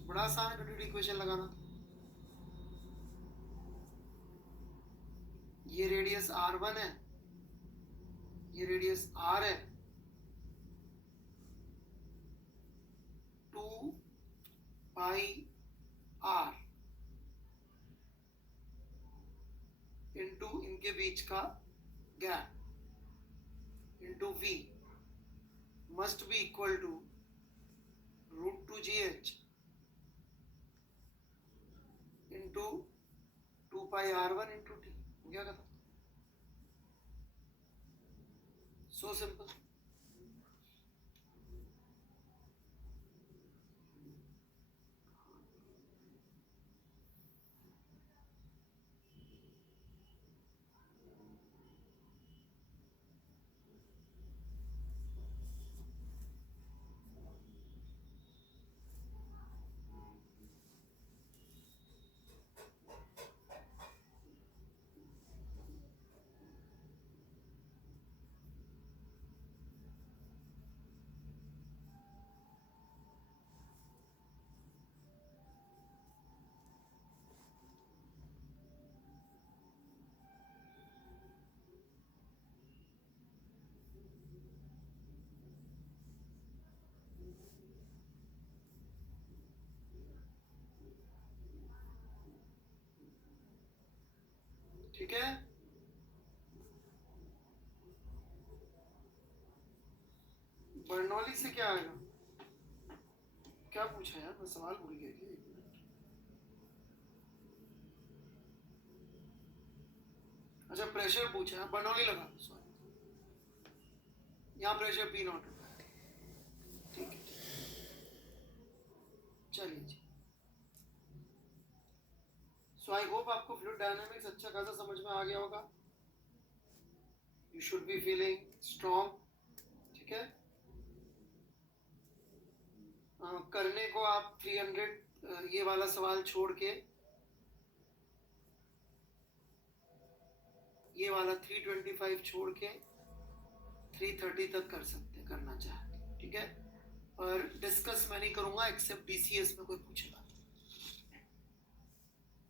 बड़ा आसान है कंटिन्यूटी इक्वेशन लगाना। ये रेडियस r1 है, ये रेडियस r है, 2 पाई r इंटू इनके बीच का gap into v must be equal to √2gh into 2 pi r1 into t। हो गया खत्म। So simple. ठीक है, बर्नौली से क्या आएगा? क्या पूछा यार, मैं सवाल भूल गया। एक मिनट। अच्छा प्रेशर पूछा है, बर्नौली लगा दो, सॉरी, यहाँ प्रेशर P नॉट होता है। ठीक है, चलिए जी। सो आई होप आपको फ्लूइड डायनामिक्स अच्छा खासा समझ में आ गया होगा। You should be feeling strong. ठीक है, करने को आप 300 ये वाला सवाल छोड़ के ये वाला 325 छोड़ के 330 तक कर सकते, करना चाहते। ठीक है, और डिस्कस मैं नहीं करूंगा एक्सेप्ट DCS में कोई पूछेगा।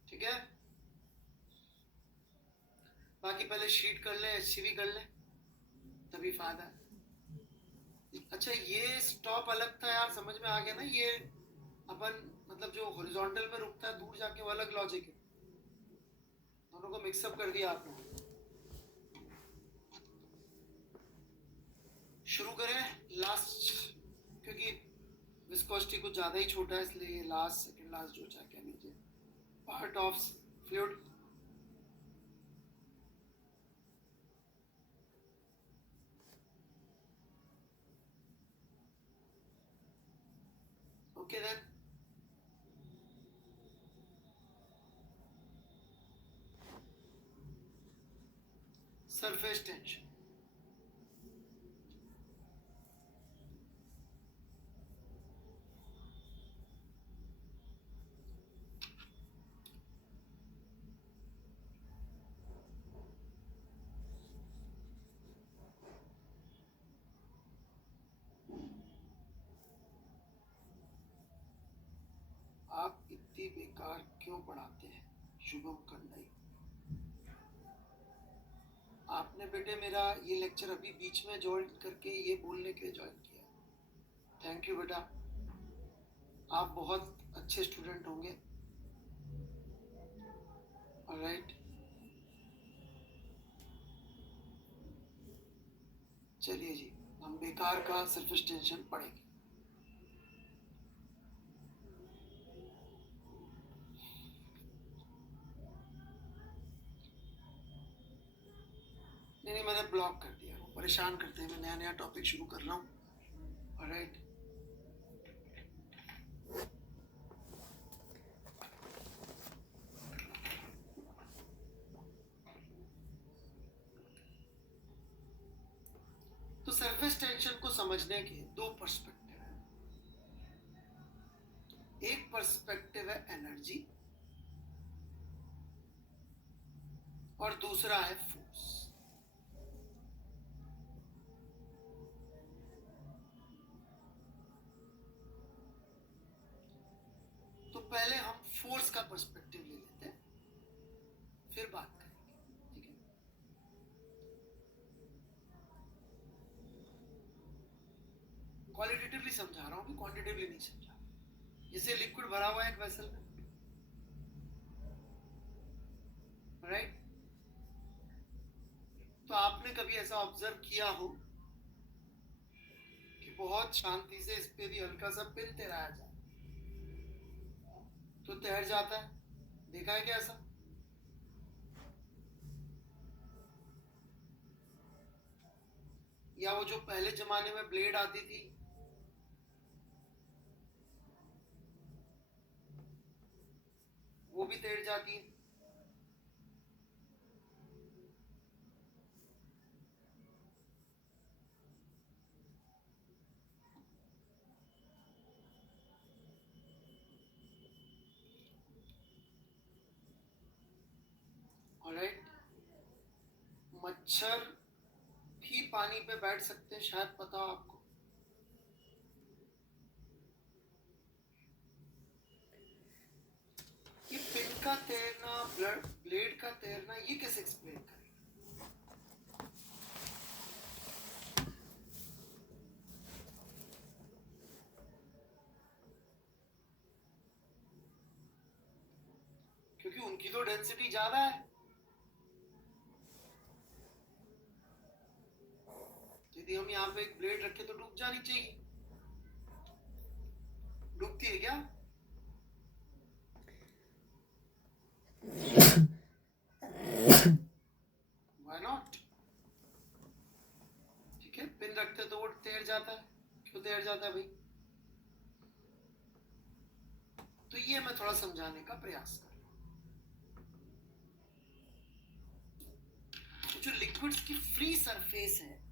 ठीक है, बाकी पहले शीट कर ले, HCV कर ले, तभी फायदा है। अच्छा ये स्टॉप अलग था यार, समझ में आ गया ना? ये अपन मतलब जो हॉरिजॉन्टल में रुकता है दूर जाके वो अलग लॉजिक है, दोनों को मिक्सअप कर दिया आपने। शुरू करें लास्ट, क्योंकि विस्कोसिटी कुछ ज़्यादा ही छोटा है, इसलिए लास्ट सेकंड लास्ट जो चाहे कह लीजिए part of fluid. Okay then, surface tension. आप इतनी बेकार क्यों पढ़ाते हैं शुभम कंडाई? आपने बेटे मेरा ये लेक्चर अभी बीच में ज्वाइन करके ये बोलने के लिए ज्वाइन किया। थैंक यू बेटा, आप बहुत अच्छे स्टूडेंट होंगे। ऑलराइट, चलिए जी, हम बेकार का सरफेस टेंशन पढ़ेंगे। नहीं, मैंने ब्लॉक कर दिया, वो परेशान करते हैं, मैं नया नया टॉपिक शुरू कर रहा हूँ। ऑलराइट, तो सरफेस टेंशन को समझने के दो पर्सपेक्टिव है। एक पर्सपेक्टिव है एनर्जी और दूसरा है फोर्स। तो पहले हम फोर्स का पर्सपेक्टिव ले लेते हैं, फिर बात करेंगे। ठीक है, क्वालिटेटिवली समझा रहा हूँ, क्वांटिटेटिवली नहीं समझा। जैसे लिक्विड भरा हुआ है एक वेसल में, राइट? तो आपने कभी ऐसा ऑब्जर्व किया हो कि बहुत शांति से इस पे भी हल्का सा पिन तैराया जाए तो तैर जाता है? देखा है क्या ऐसा? या वो जो पहले जमाने में ब्लेड आती थी, वो भी तैर जाती है। ऑलराइट, मच्छर भी पानी पे बैठ सकते हैं, शायद पता हो आपको। ये पिन का तैरना, ब्लेड का तैरना, ये कैसे एक्सप्लेन करें? क्योंकि उनकी तो डेंसिटी ज्यादा है। यदि हम यहाँ पे एक ब्लेड रखे तो डूब जानी चाहिए। डूबती है क्या? Why not? ठीक है, पिन रखते तो वो तैर जाता है। क्यों तैर जाता है भाई? तो ये मैं थोड़ा समझाने का प्रयास कर रहा हूँ। जो लिक्विड्स की फ्री सरफेस है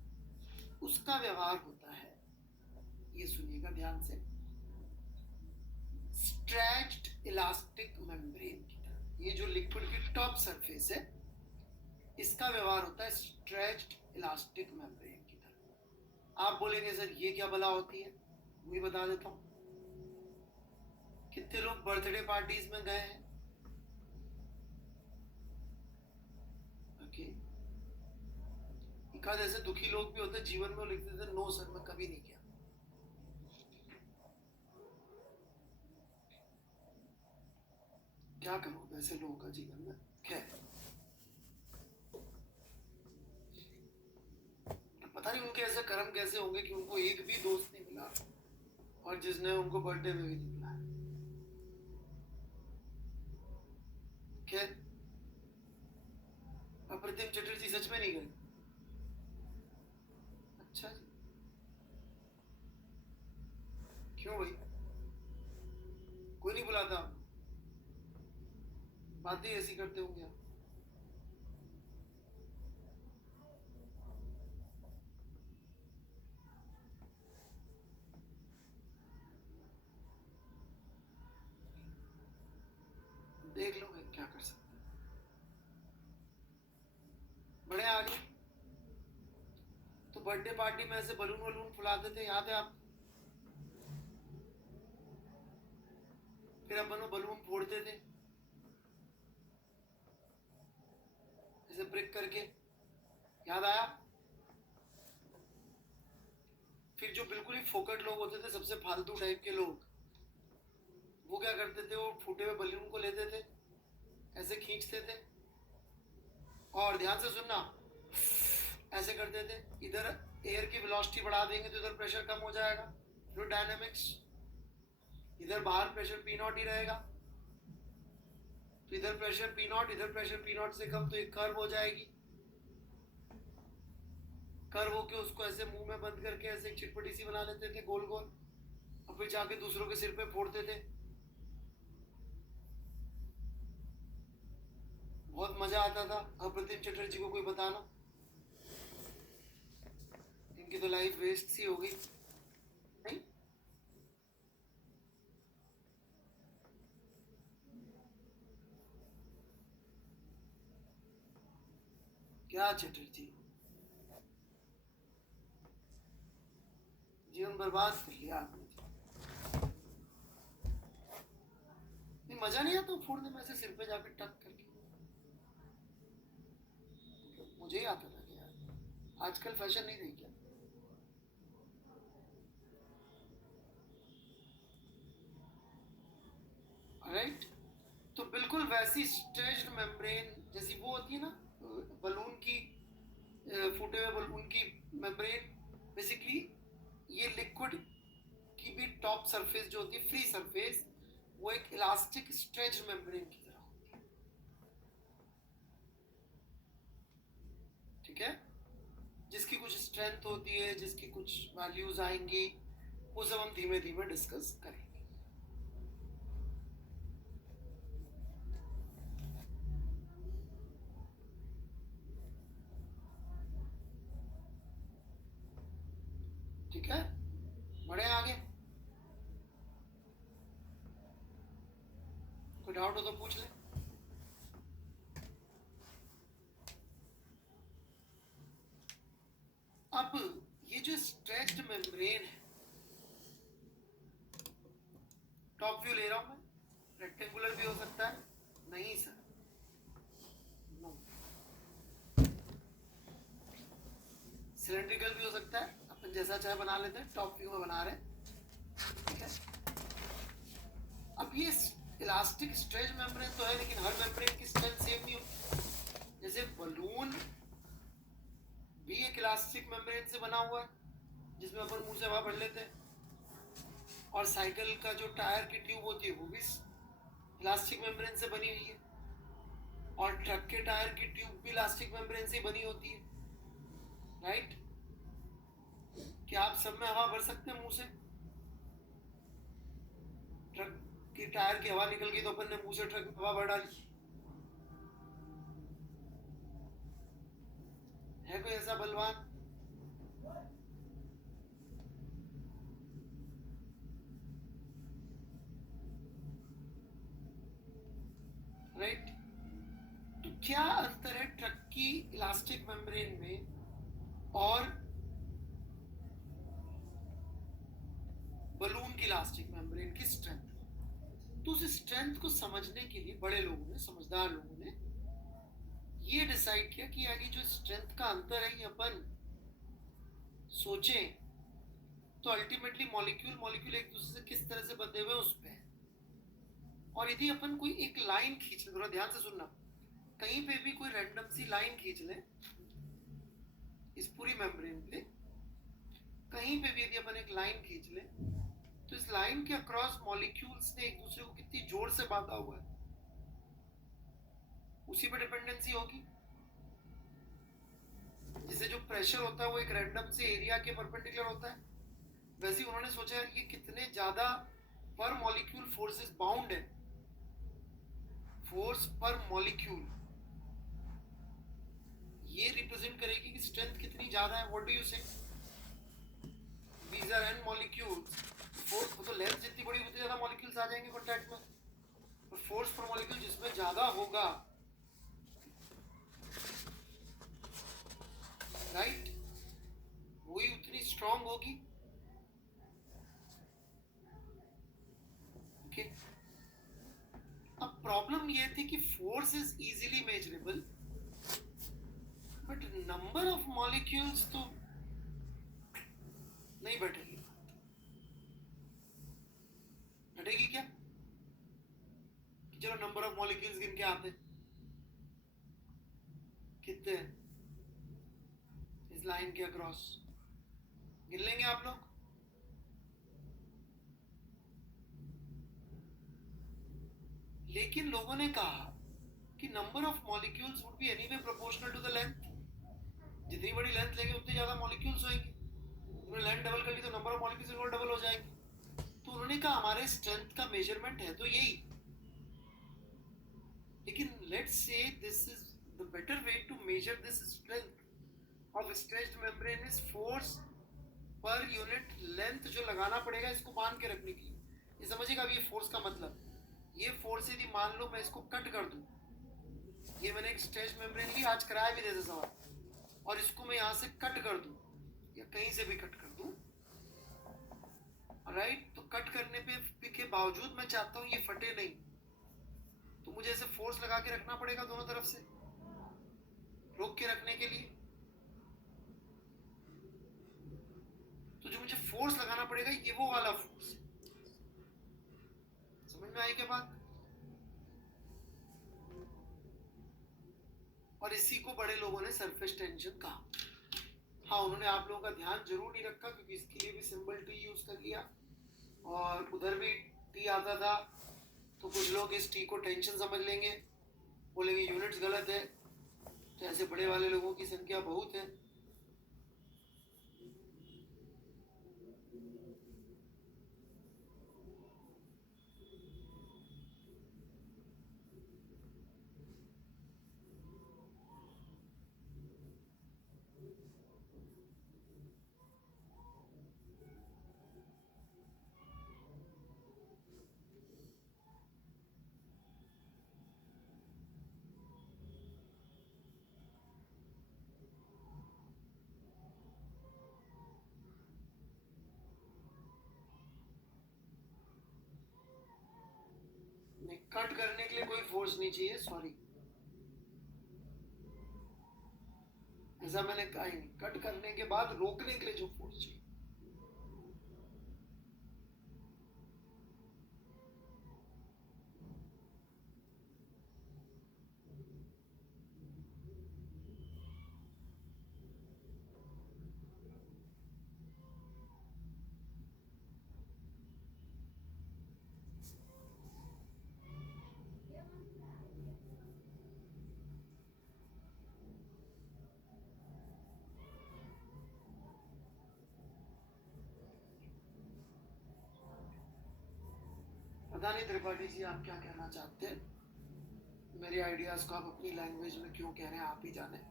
उसका व्यवहार होता है, ये सुनिएगा ध्यान से, स्ट्रेच्ड इलास्टिक मेम्ब्रेन की तरह। ये जो लिक्विड की टॉप सरफेस है इसका व्यवहार होता है स्ट्रेच्ड इलास्टिक मेम्ब्रेन की तरह। आप बोलेंगे सर ये क्या बला होती है? वही बता देता हूँ। कितने लोग बर्थडे पार्टीज में गए हैं? ओके, एकाध ऐसे दुखी लोग भी होते हैं जीवन में, लिखते थे नो सर मैं कभी नहीं किया। क्या करूं ऐसे लोगों का जीवन में? खैर, पता नहीं उनके ऐसे कर्म कैसे होंगे कि उनको एक भी दोस्त नहीं मिला और जिसने उनको बर्थडे में भी नहीं मिला। खैर, अप्रतिम चटर्जी सच में नहीं गए? अच्छा जी, क्यों भाई? कोई नहीं बुलाता? बातें ऐसी करते होंगे आप। देख लो भाई, क्या कर सकते हैं। बड़े आगे तो बर्थडे पार्टी में ऐसे बलून वलून फुलाते थे, याद है आप? फिर अपन वो बलून फोड़ते थे ऐसे ब्रेक करके, याद आया? फिर जो बिल्कुल ही फोकट लोग होते थे, सबसे फालतू टाइप के लोग, वो क्या करते थे? वो फूटे हुए बलून को लेते थे, ऐसे खींचते थे और ध्यान से सुनना, ऐसे करते थे। इधर एयर की वेलोसिटी बढ़ा देंगे तो इधर प्रेशर कम हो जाएगा, फ्लूइड डायनामिक्स। इधर बाहर प्रेशर पी नॉट ही रहेगा, तो इधर प्रेशर पी नॉट, इधर प्रेशर पी नॉट से कम, तो एक कर्व हो जाएगी। कर्व होके उसको ऐसे मुंह में बंद करके ऐसे एक चिटपटी सी बना लेते थे गोल गोल, और फिर जाके दूसरों के सिर पे फोड़ते थे। बहुत मजा आता था। अप्रतिम चटर्जी को कोई बताना, इनकी तो लाइफ वेस्ट सी हो गई। नहीं, क्या चटर्जी, जीवन बर्बाद कर लिया आपने। नहीं, मजा नहीं आता फोड़ने में ऐसे सिर पे जाकर टक करके? मुझे ही आता था यार, आजकल फैशन नहीं रही क्या? ऐसी स्ट्रेच्ड मेम्ब्रेन जैसी वो होती है ना बलून की, फूटे हुए बलून की मेम्ब्रेन, बेसिकली ये लिक्विड की भी टॉप सरफेस जो होती है फ्री सरफेस, वो एक इलास्टिक स्ट्रेच्ड मेम्ब्रेन की तरह होती है। ठीक है, जिसकी कुछ स्ट्रेंथ होती है, जिसकी कुछ वैल्यूज आएंगी, वो सब हम धीमे धीमे डिस्कस करेंगे। ठीक है, बढ़े आगे। कोई डाउट हो तो पूछ ले। अब ये जो स्ट्रेच्ड मेम्ब्रेन है, टॉप व्यू ले रहा हूं मैं, रेक्टेंगुलर भी हो सकता है, नहीं सर, नो, सिलेंड्रिकल भी हो सकता है, अपन जैसा चाहे बना लेते हैं, टॉप व्यू में बना रहे हैं। ठीक है, अब ये इलास्टिक स्ट्रेच मेम्ब्रेन तो है, लेकिन हर मेम्ब्रेन की स्ट्रेंथ सेम नहीं होती। जैसे बलून भी एक इलास्टिक मेम्ब्रेन से बना हुआ है, जिसमें अपन मुंह से हवा भर लेते हैं, और साइकिल का जो टायर की ट्यूब होती है वो भी इलास्टिक मेम्ब्रेन से बनी हुई है, और ट्रक के टायर की ट्यूब भी इलास्टिक मेम्ब्रेन से बनी होती है। राइट, क्या आप सब में हवा भर सकते हैं मुंह से? ट्रक की टायर की हवा निकल गई तो अपन ने मुंह से ट्रक में हवा भर डाली। है कोई ऐसा बलवान? राइट, तो क्या अंतर है ट्रक की इलास्टिक मेम्ब्रेन में और बलून की इलास्टिक मेम्ब्रेन की स्ट्रेंथ? तो उस स्ट्रेंथ को समझने के लिए बड़े लोगों ने, समझदार लोगों ने ये डिसाइड किया कि यार ये जो स्ट्रेंथ का अंतर है, ये अपन सोचें तो अल्टीमेटली मॉलिक्यूल एक दूसरे से किस तरह से बंधे हुए उस पे है। और यदि अपन कोई एक लाइन खींच ले, थोड़ा ध्यान से सुनना, कहीं पे भी कोई रैंडम सी लाइन खींच ले इस पूरी मेम्ब्रेन पे, कहीं पे भी यदि अपन एक लाइन खींच ले, तो इस लाइन के अक्रॉस मॉलिक्यूल्स ने एक दूसरे को कितनी जोर से बांधा हुआ है, उसी पे डिपेंडेंसी होगी। जिसे जो प्रेशर होता है वो एक रैंडम से एरिया के परपेंडिकुलर होता है, वैसे ही उन्होंने सोचा ये कितने ज्यादा पर मॉलिक्यूल फोर्सेस बाउंड है, फोर्स पर मॉलिक्यूल ये रिप्रेजेंट करेगी कि स्ट्रेंथ कितनी ज्यादा है। What do you say? These are n molecules, force तो लेंथ जितनी बड़ी उतनी ज्यादा मॉलिक्यूल्स आ जाएंगे कांटेक्ट में, और फोर्स पर मॉलिक्यूल जिसमें ज्यादा होगा, राइट, वही उतनी स्ट्रांग होगी। ओके, अब प्रॉब्लम ये थी कि force is easily measurable, but number of molecules तो नहीं बैठेगी। बैठेगी क्या? चलो नंबर ऑफ मॉलिक्यूल्स गिन के आते, कितने इस लाइन के अक्रॉस गिन लेंगे आप लोग? लेकिन लोगों ने कहा कि number of molecules would be anyway proportional to the length. जितनी बड़ी लेंथ लेंगे उतनी ज्यादा मॉलिक्यूल्स होंगे, उन्होंने लेंथ डबल कर ली तो नंबर ऑफ मॉलिक्यूल्स और डबल हो जाएंगे। तो उन्होंने कहा हमारे स्ट्रेंथ का मेजरमेंट है तो यही, लेकिन let's say this is the better way to measure this strength of stretched membrane is force per unit length जो लगाना पड़ेगा इसको बांध के रखने के लिए। ये समझिएगा अब ये फोर्स का मतलब, ये फोर्स यदि मान लो मैं इसको कट कर दूं, ये मैंने एक स्ट्रेच मेम्ब्रेन ली, आज कराया भी जैसे सवाल, और इसको मैं यहाँ से कट कर दूं या कहीं से भी कट कर दूं, राइट, तो कट करने पे के बावजूद मैं चाहता हूँ ये फटे नहीं, तो मुझे ऐसे फोर्स लगा के रखना पड़ेगा दोनों तरफ से रोक के रखने के लिए। तो जो मुझे फोर्स लगाना पड़ेगा ये वो वाला फोर्स है। समझ में आई क्या बात? और इसी को बड़े लोगों ने सरफेस टेंशन कहा। हाँ, उन्होंने आप लोगों का ध्यान जरूर नहीं रखा क्योंकि इसके लिए भी सिंबल टी यूज कर लिया और उधर भी टी आता था, तो कुछ लोग इस टी को टेंशन समझ लेंगे, बोलेंगे यूनिट्स गलत है, तो ऐसे बड़े वाले लोगों की संख्या बहुत है। कट करने के लिए कोई फोर्स नहीं चाहिए, सॉरी, ऐसा मैंने कहा ही नहीं। कट करने के बाद रोकने के लिए जो फोर्स चाहिए। पता नहीं त्रिपाठी जी आप क्या कहना चाहते हैं, मेरे आइडियाज को आप अपनी लैंग्वेज में क्यों कह रहे हैं, आप ही जाने।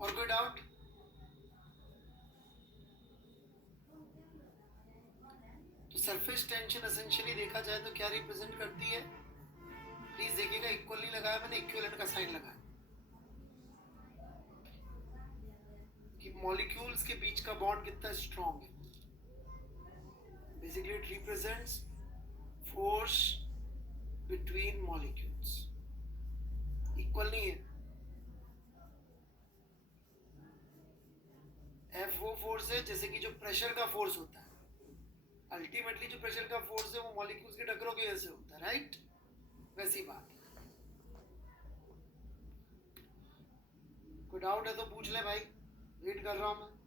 और कोई डाउट? तो सरफेस टेंशन एसेंशियली देखा जाए तो क्या रिप्रेजेंट करती है, प्लीज देखिएगा, इक्वल नहीं लगाया मैंने, इक्विवेलेंट का साइन लगाया कि मॉलिक्यूल्स के बीच का बॉन्ड कितना स्ट्रॉन्ग है। Basically it represents force between molecules, equal नहीं है। एफ वो फोर्स है जैसे कि जो प्रेशर का फोर्स होता है, अल्टीमेटली जो प्रेशर का फोर्स है वो मॉलिक्यूल्स के टकरों की वजह से होता है, राइट? वैसी बात है। कोई डाउट है तो पूछ ले भाई, वेट कर रहा हूं मैं।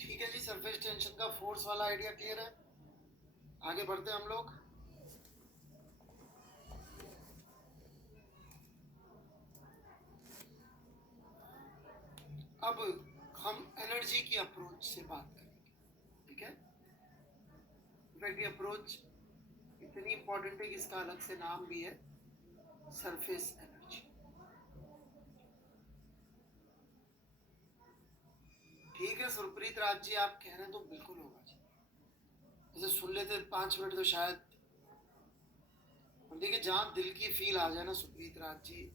ठीक है जी, सरफेस टेंशन का फोर्स वाला आइडिया क्लियर है, आगे बढ़ते हैं हम लोग। अब हम एनर्जी की अप्रोच से बात करेंगे, ठीक है? इनफैक्ट ये अप्रोच इतनी इंपॉर्टेंट है कि इसका अलग से नाम भी है, सरफेस एनर्जी। ठीक है सुरप्रीत राज जी, आप कह रहे हैं तो बिल्कुल होगा जी, जैसे सुन लेते 5 मिनट तो शायद और देखिए जहाँ दिल की फील आ जाए ना सुप्रीत राज जी,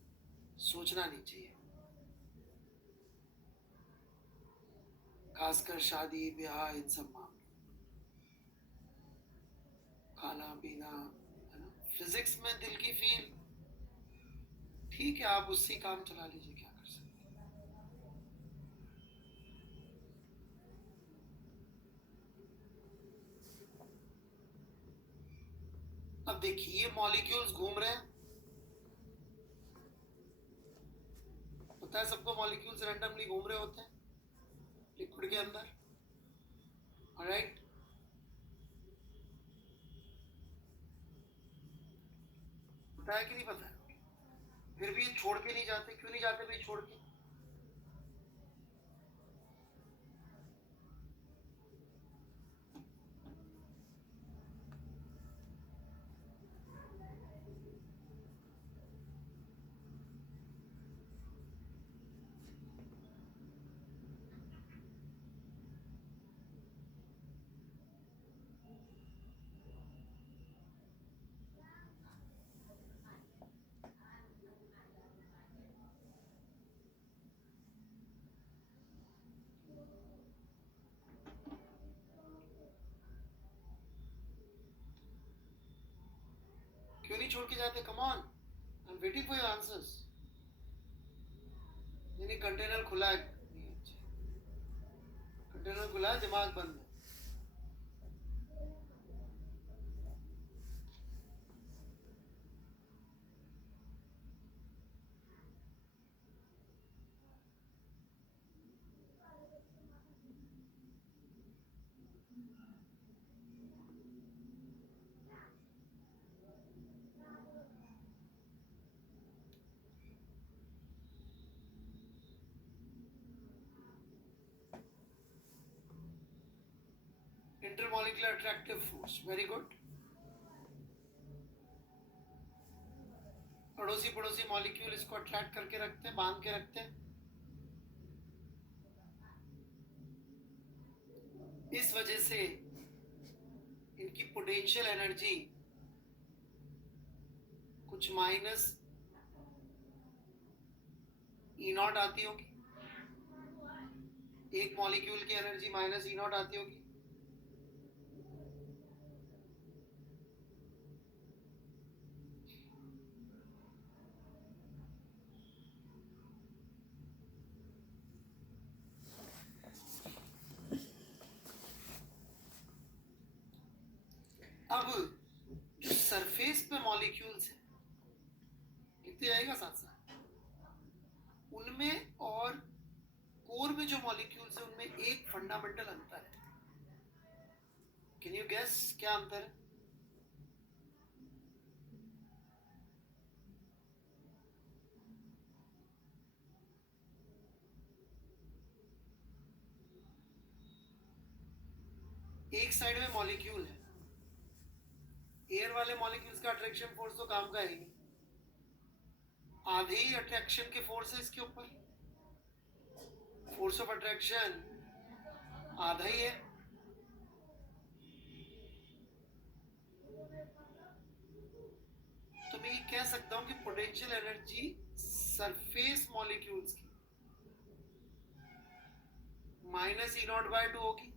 सोचना नहीं चाहिए, खासकर शादी ब्याह इन सब मामलों, खाना पीना, है ना। फिजिक्स में दिल की फील, ठीक है आप उससे काम चला लीजिए, क्या कर सकते हैं। अब देखिए ये मॉलिक्यूल्स घूम रहे हैं, पता है सबको मॉलिक्यूल्स रैंडमली घूम रहे होते हैं लिक्विड के अंदर, ऑलराइट। पता है कि नहीं पता है? फिर भी ये छोड़ के नहीं जाते, क्यों नहीं जाते भाई छोड़ के? क्यों नहीं छोड़ के जाते? Come on, I am waiting for your answers. नहीं कंटेनर खुला है, कंटेनर खुला है, दिमाग बंद है। Intermolecular attractive force, very good. पड़ोसी पड़ोसी मॉलिक्यूल इसको अट्रैक्ट करके रखते हैं, बांध के रखते हैं। इस वजह से इनकी पोटेंशियल एनर्जी कुछ माइनस ई नॉट आती होगी, एक मॉलिक्यूल की एनर्जी माइनस ई नॉट आती होगी। अब जो सरफेस पे मॉलिक्यूल्स है, लिखते जाएगा साथ साथ, उनमें और कोर में जो मॉलिक्यूल्स है उनमें एक फंडामेंटल अंतर है। कैन यू गेस क्या अंतर है? एक साइड में मॉलिक्यूल है, एयर वाले मॉलिक्यूल्स का अट्रैक्शन फोर्स तो काम का है ही नहीं, आधे ही अट्रैक्शन के फोर्स है इसके ऊपर, फोर्स ऑफ अट्रैक्शन आधा ही है। तो मैं ये कह सकता हूं कि पोटेंशियल एनर्जी सरफेस मॉलिक्यूल्स की माइनस ई नॉट बाय 2 होगी।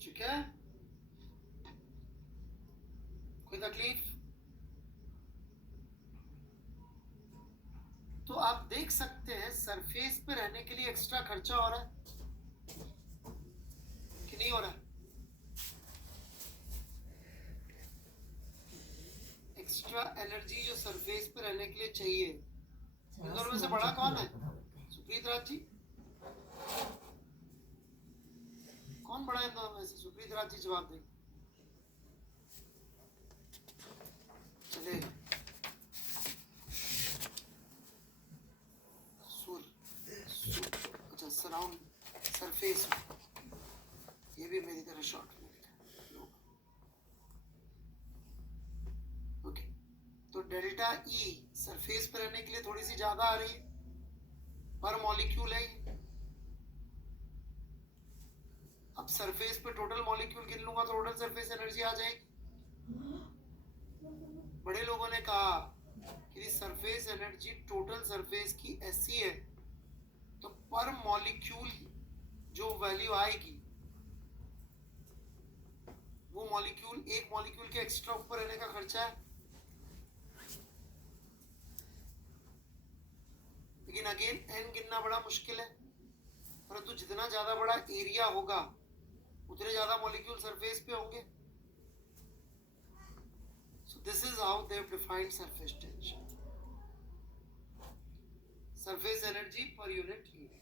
ठीक है, कोई तकलीफ? तो आप देख सकते हैं सरफेस पे रहने के लिए एक्स्ट्रा खर्चा हो रहा है कि नहीं हो रहा है? एक्स्ट्रा एनर्जी जो सरफेस पे रहने के लिए चाहिए, इन दोनों में से बड़ा कौन है? सुप्रीत राज जी, कौन बड़ा है इन दोनों में से? सुप्रीत राज जी जवाब दें। चलेगा। अच्छा सराउंड सरफेस, ये भी मेरी तरह शॉर्ट में लिखा। ओके, तो डेल्टा ई सरफेस पर रहने के लिए थोड़ी सी ज्यादा आ रही है, पर मॉलिक्यूल है ये। अब सरफेस पे टोटल मॉलिक्यूल गिन लूंगा तो टोटल सरफेस एनर्जी आ जाएगी। बड़े लोगों ने कहा कि सरफेस एनर्जी टोटल सरफेस की ऐसी है, तो पर मॉलिक्यूल जो वैल्यू आएगी वो मॉलिक्यूल, एक मॉलिक्यूल के एक्स्ट्रा ऊपर रहने का खर्चा है। लेकिन अगेन एन गिनना बड़ा मुश्किल है, परंतु जितना ज्यादा बड़ा एरिया होगा उतने ज्यादा मॉलिक्यूल सरफेस पे होंगे। So this is how they have defined surface tension. Surface energy per unit area.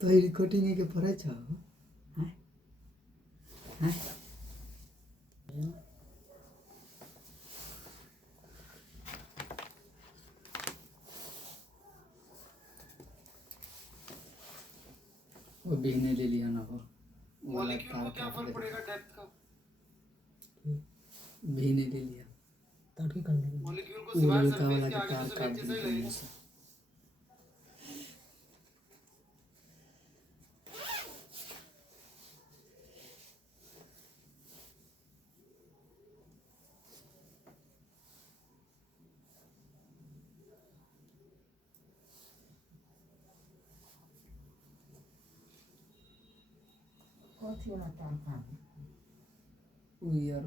तो ये रिकॉर्डिंग है के पढ़े छ हैं हैं वो बिहने ले लिया ना हो मॉलिक्यूल को क्या फर्क पड़ेगा डेप्थ का? बिहने ले लिया ताकि करने के मॉलिक्यूल को सिवाय उड़का सरफेस वाला के के आगे तार तो काट सब एक जैसा ही लगेगा। दिया। बहुत ही आता है। वो यार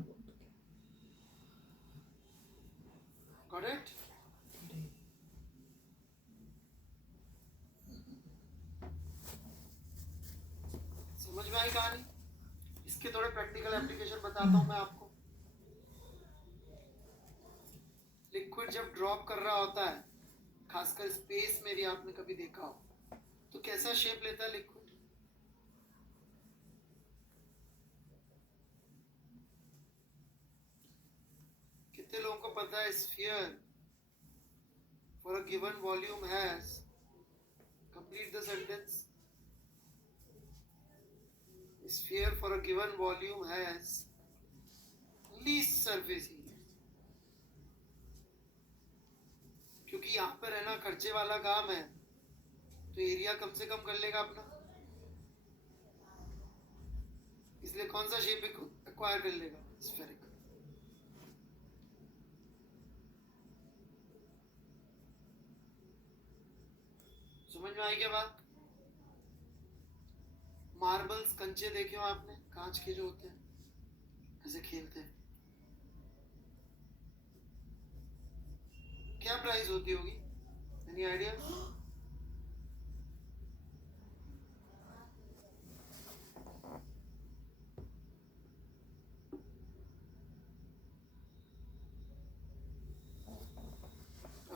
Got it? समझ में आई कहानी? इसके थोड़े प्रैक्टिकल एप्लीकेशन बताता हूँ मैं आपको। लिक्विड जब ड्रॉप कर रहा होता है, खासकर स्पेस में भी आपने कभी देखा हो, तो कैसा शेप लेता है लिक्विड? कितने लोगों को पता है sphere for a given volume has, complete the sentence, sphere for a given volume has least surface area। क्योंकि यहाँ पे रहना खर्चे वाला काम है, तो एरिया कम से कम कर लेगा अपना, इसलिए कौन सा शेप एक्वायर कर लेगा? स्फेरिकल। समझ में आई क्या बात? मार्बल्स, कंचे देखे हो आपने, कांच के जो होते हैं, ऐसे खेलते हैं, क्या प्राइस होती होगी? Any idea?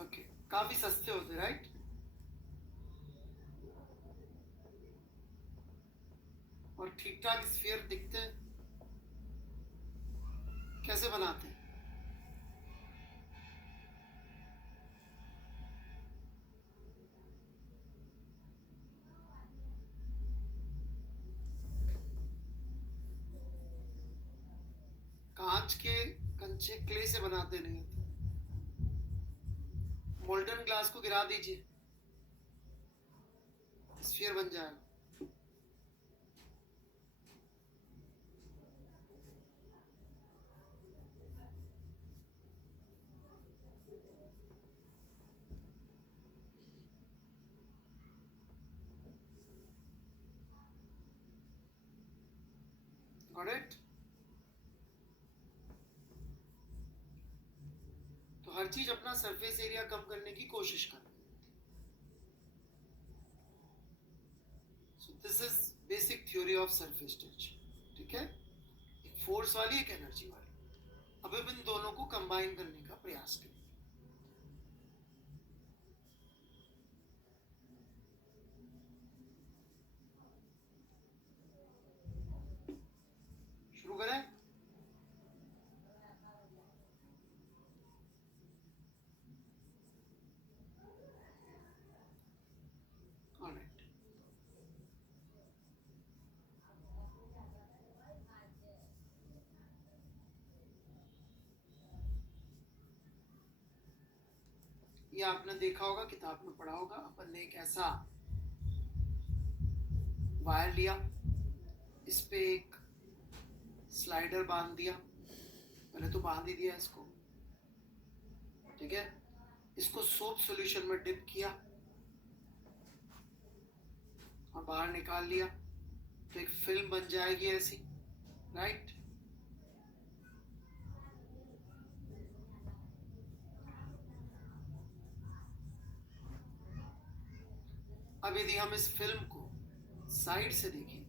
ओके, काफी सस्ते होते, राइट? और ठीक ठाक स्फीयर दिखते हैं। कैसे बनाते हैं? कांच के कंचे क्ले से बनाते नहीं होते। मोल्टन ग्लास को गिरा दीजिए, स्फीयर बन जाएगा। Got it? तो हर चीज अपना सरफेस एरिया कम करने की कोशिश कर। So this is basic theory of surface tension। ठीक है? एक फोर्स वाली, एक एनर्जी वाली। अब इन दोनों को कंबाइन करने का प्रयास करें। ये आपने देखा होगा, किताब में पढ़ा होगा। अपन ने एक ऐसा वायर लिया, इस पे एक स्लाइडर बांध दिया, पहले तो बांध ही दिया इसको, ठीक है। इसको सोप सॉल्यूशन में डिप किया और बाहर निकाल लिया, तो एक फिल्म बन जाएगी ऐसी, राइट। अब यदि हम इस फिल्म को साइड से देखें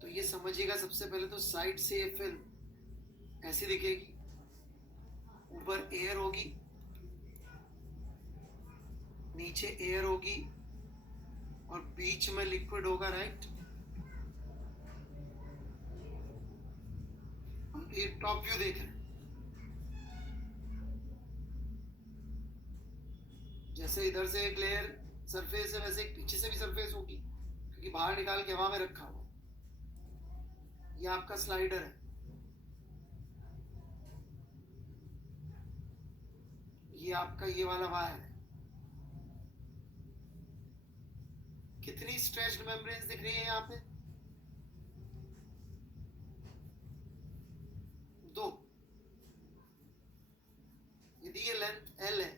तो ये समझिएगा, सबसे पहले तो साइड से ये फिल्म ऐसी दिखेगी, ऊपर एयर होगी, नीचे एयर होगी और बीच में लिक्विड होगा, राइट। हम ये टॉप व्यू देख रहे हैं, जैसे इधर से एक लेयर सरफेस है वैसे एक पीछे से भी सरफेस होगी, क्योंकि बाहर निकाल के हवा में रखा हुआ। ये आपका स्लाइडर है, ये आपका ये वाला वायर है। कितनी स्ट्रेच्ड मेम्ब्रेन्स दिख रही है यहाँ पे? 2। यदि ये लेंथ L है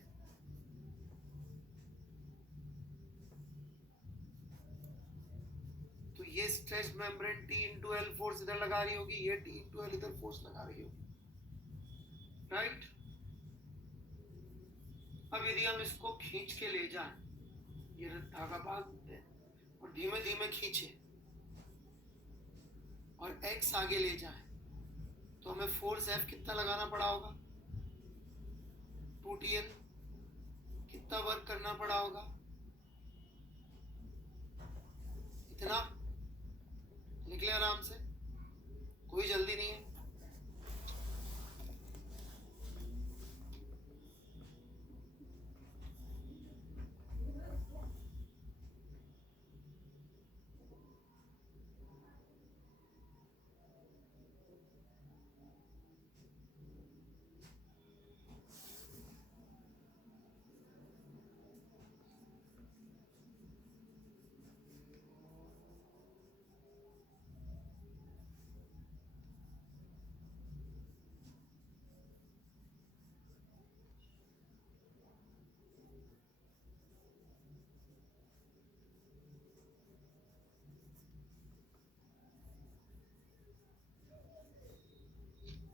तो ये stretched membrane T into L force इधर लगा रही होगी, ये T इंटू L इधर फोर्स लगा रही होगी, राइट। अब यदि हम इसको खींच के ले जाएं, ये धागा बांधते हैं और धीमे धीमे खींचे और x आगे ले जाएं, तो हमें फोर्स F कितना लगाना पड़ा होगा? 2TL। कितना वर्क करना पड़ा होगा? इतना। लिख ले आराम से, कोई जल्दी नहीं है।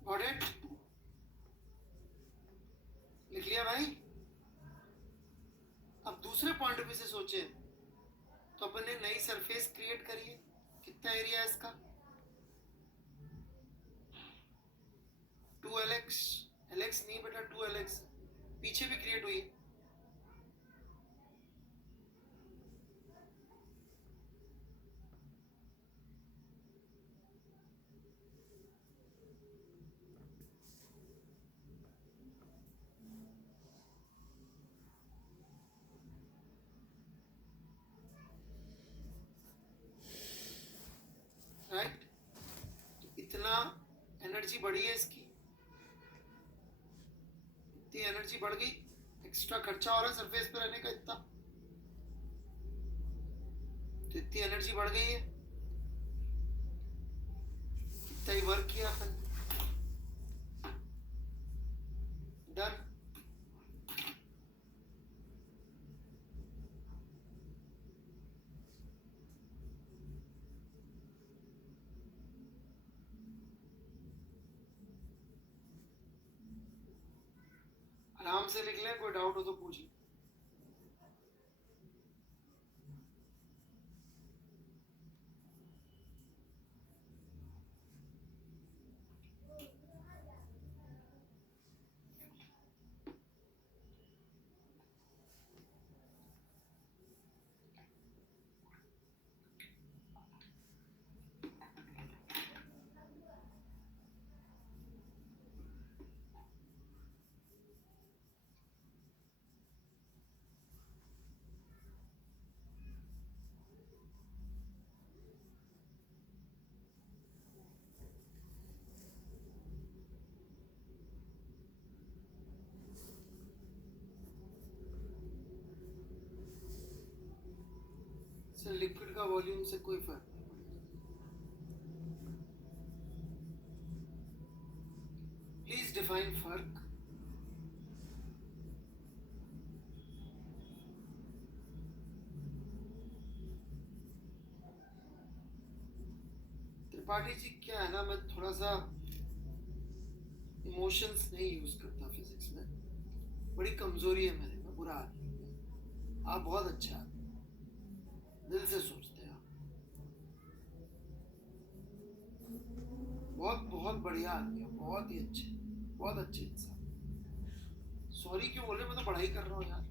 Got it? लिख लिया भाई? अब दूसरे पॉइंट ऑफ व्यू से सोचे तो अपन ने नई सरफेस क्रिएट करी है। कितना एरिया है इसका? 2LX। LX नहीं बेटा, 2LX पीछे भी क्रिएट हुई है। राइट, इतना एनर्जी बढ़ी है इसकी, इतनी एनर्जी बढ़ गई, एक्स्ट्रा खर्चा हो रहा है सरफेस पे रहने का इतना, तो इतनी एनर्जी बढ़ गई है, इतना ही वर्क किया अपन। डन। आराम से लिख लें, कोई डाउट हो तो पूछिए। से लिक्विड का वॉल्यूम से कोई फर्क नहीं पड़ेगा। प्लीज डिफाइन फर्क। त्रिपाठी जी क्या है ना, मैं थोड़ा सा इमोशंस नहीं यूज करता फिजिक्स में, बड़ी कमजोरी है मेरे में, बुरा आदमी हूं। आप बहुत अच्छा आदमी, दिल से सोचते हैं आप, बहुत बहुत बढ़िया आदमी हो, बहुत ही अच्छे, बहुत अच्छे इंसान। सॉरी क्यों बोले, मैं तो पढ़ाई कर रहा हूँ यार,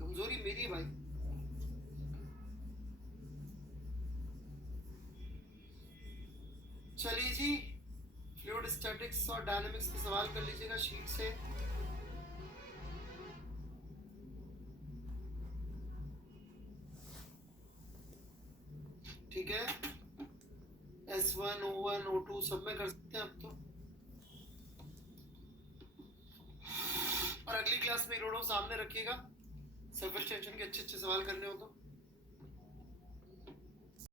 कमजोरी मेरी है भाई। चलिए जी, फ्लूइड स्टैटिक्स और डायनामिक्स के सवाल कर लीजिएगा शीट से। ठीक है, S1, O1, O2 सब में कर सकते हैं अब तो। और अगली क्लास में रोडो सामने रखिएगा, सरफेस टेंशन के अच्छे अच्छे सवाल करने हो तो।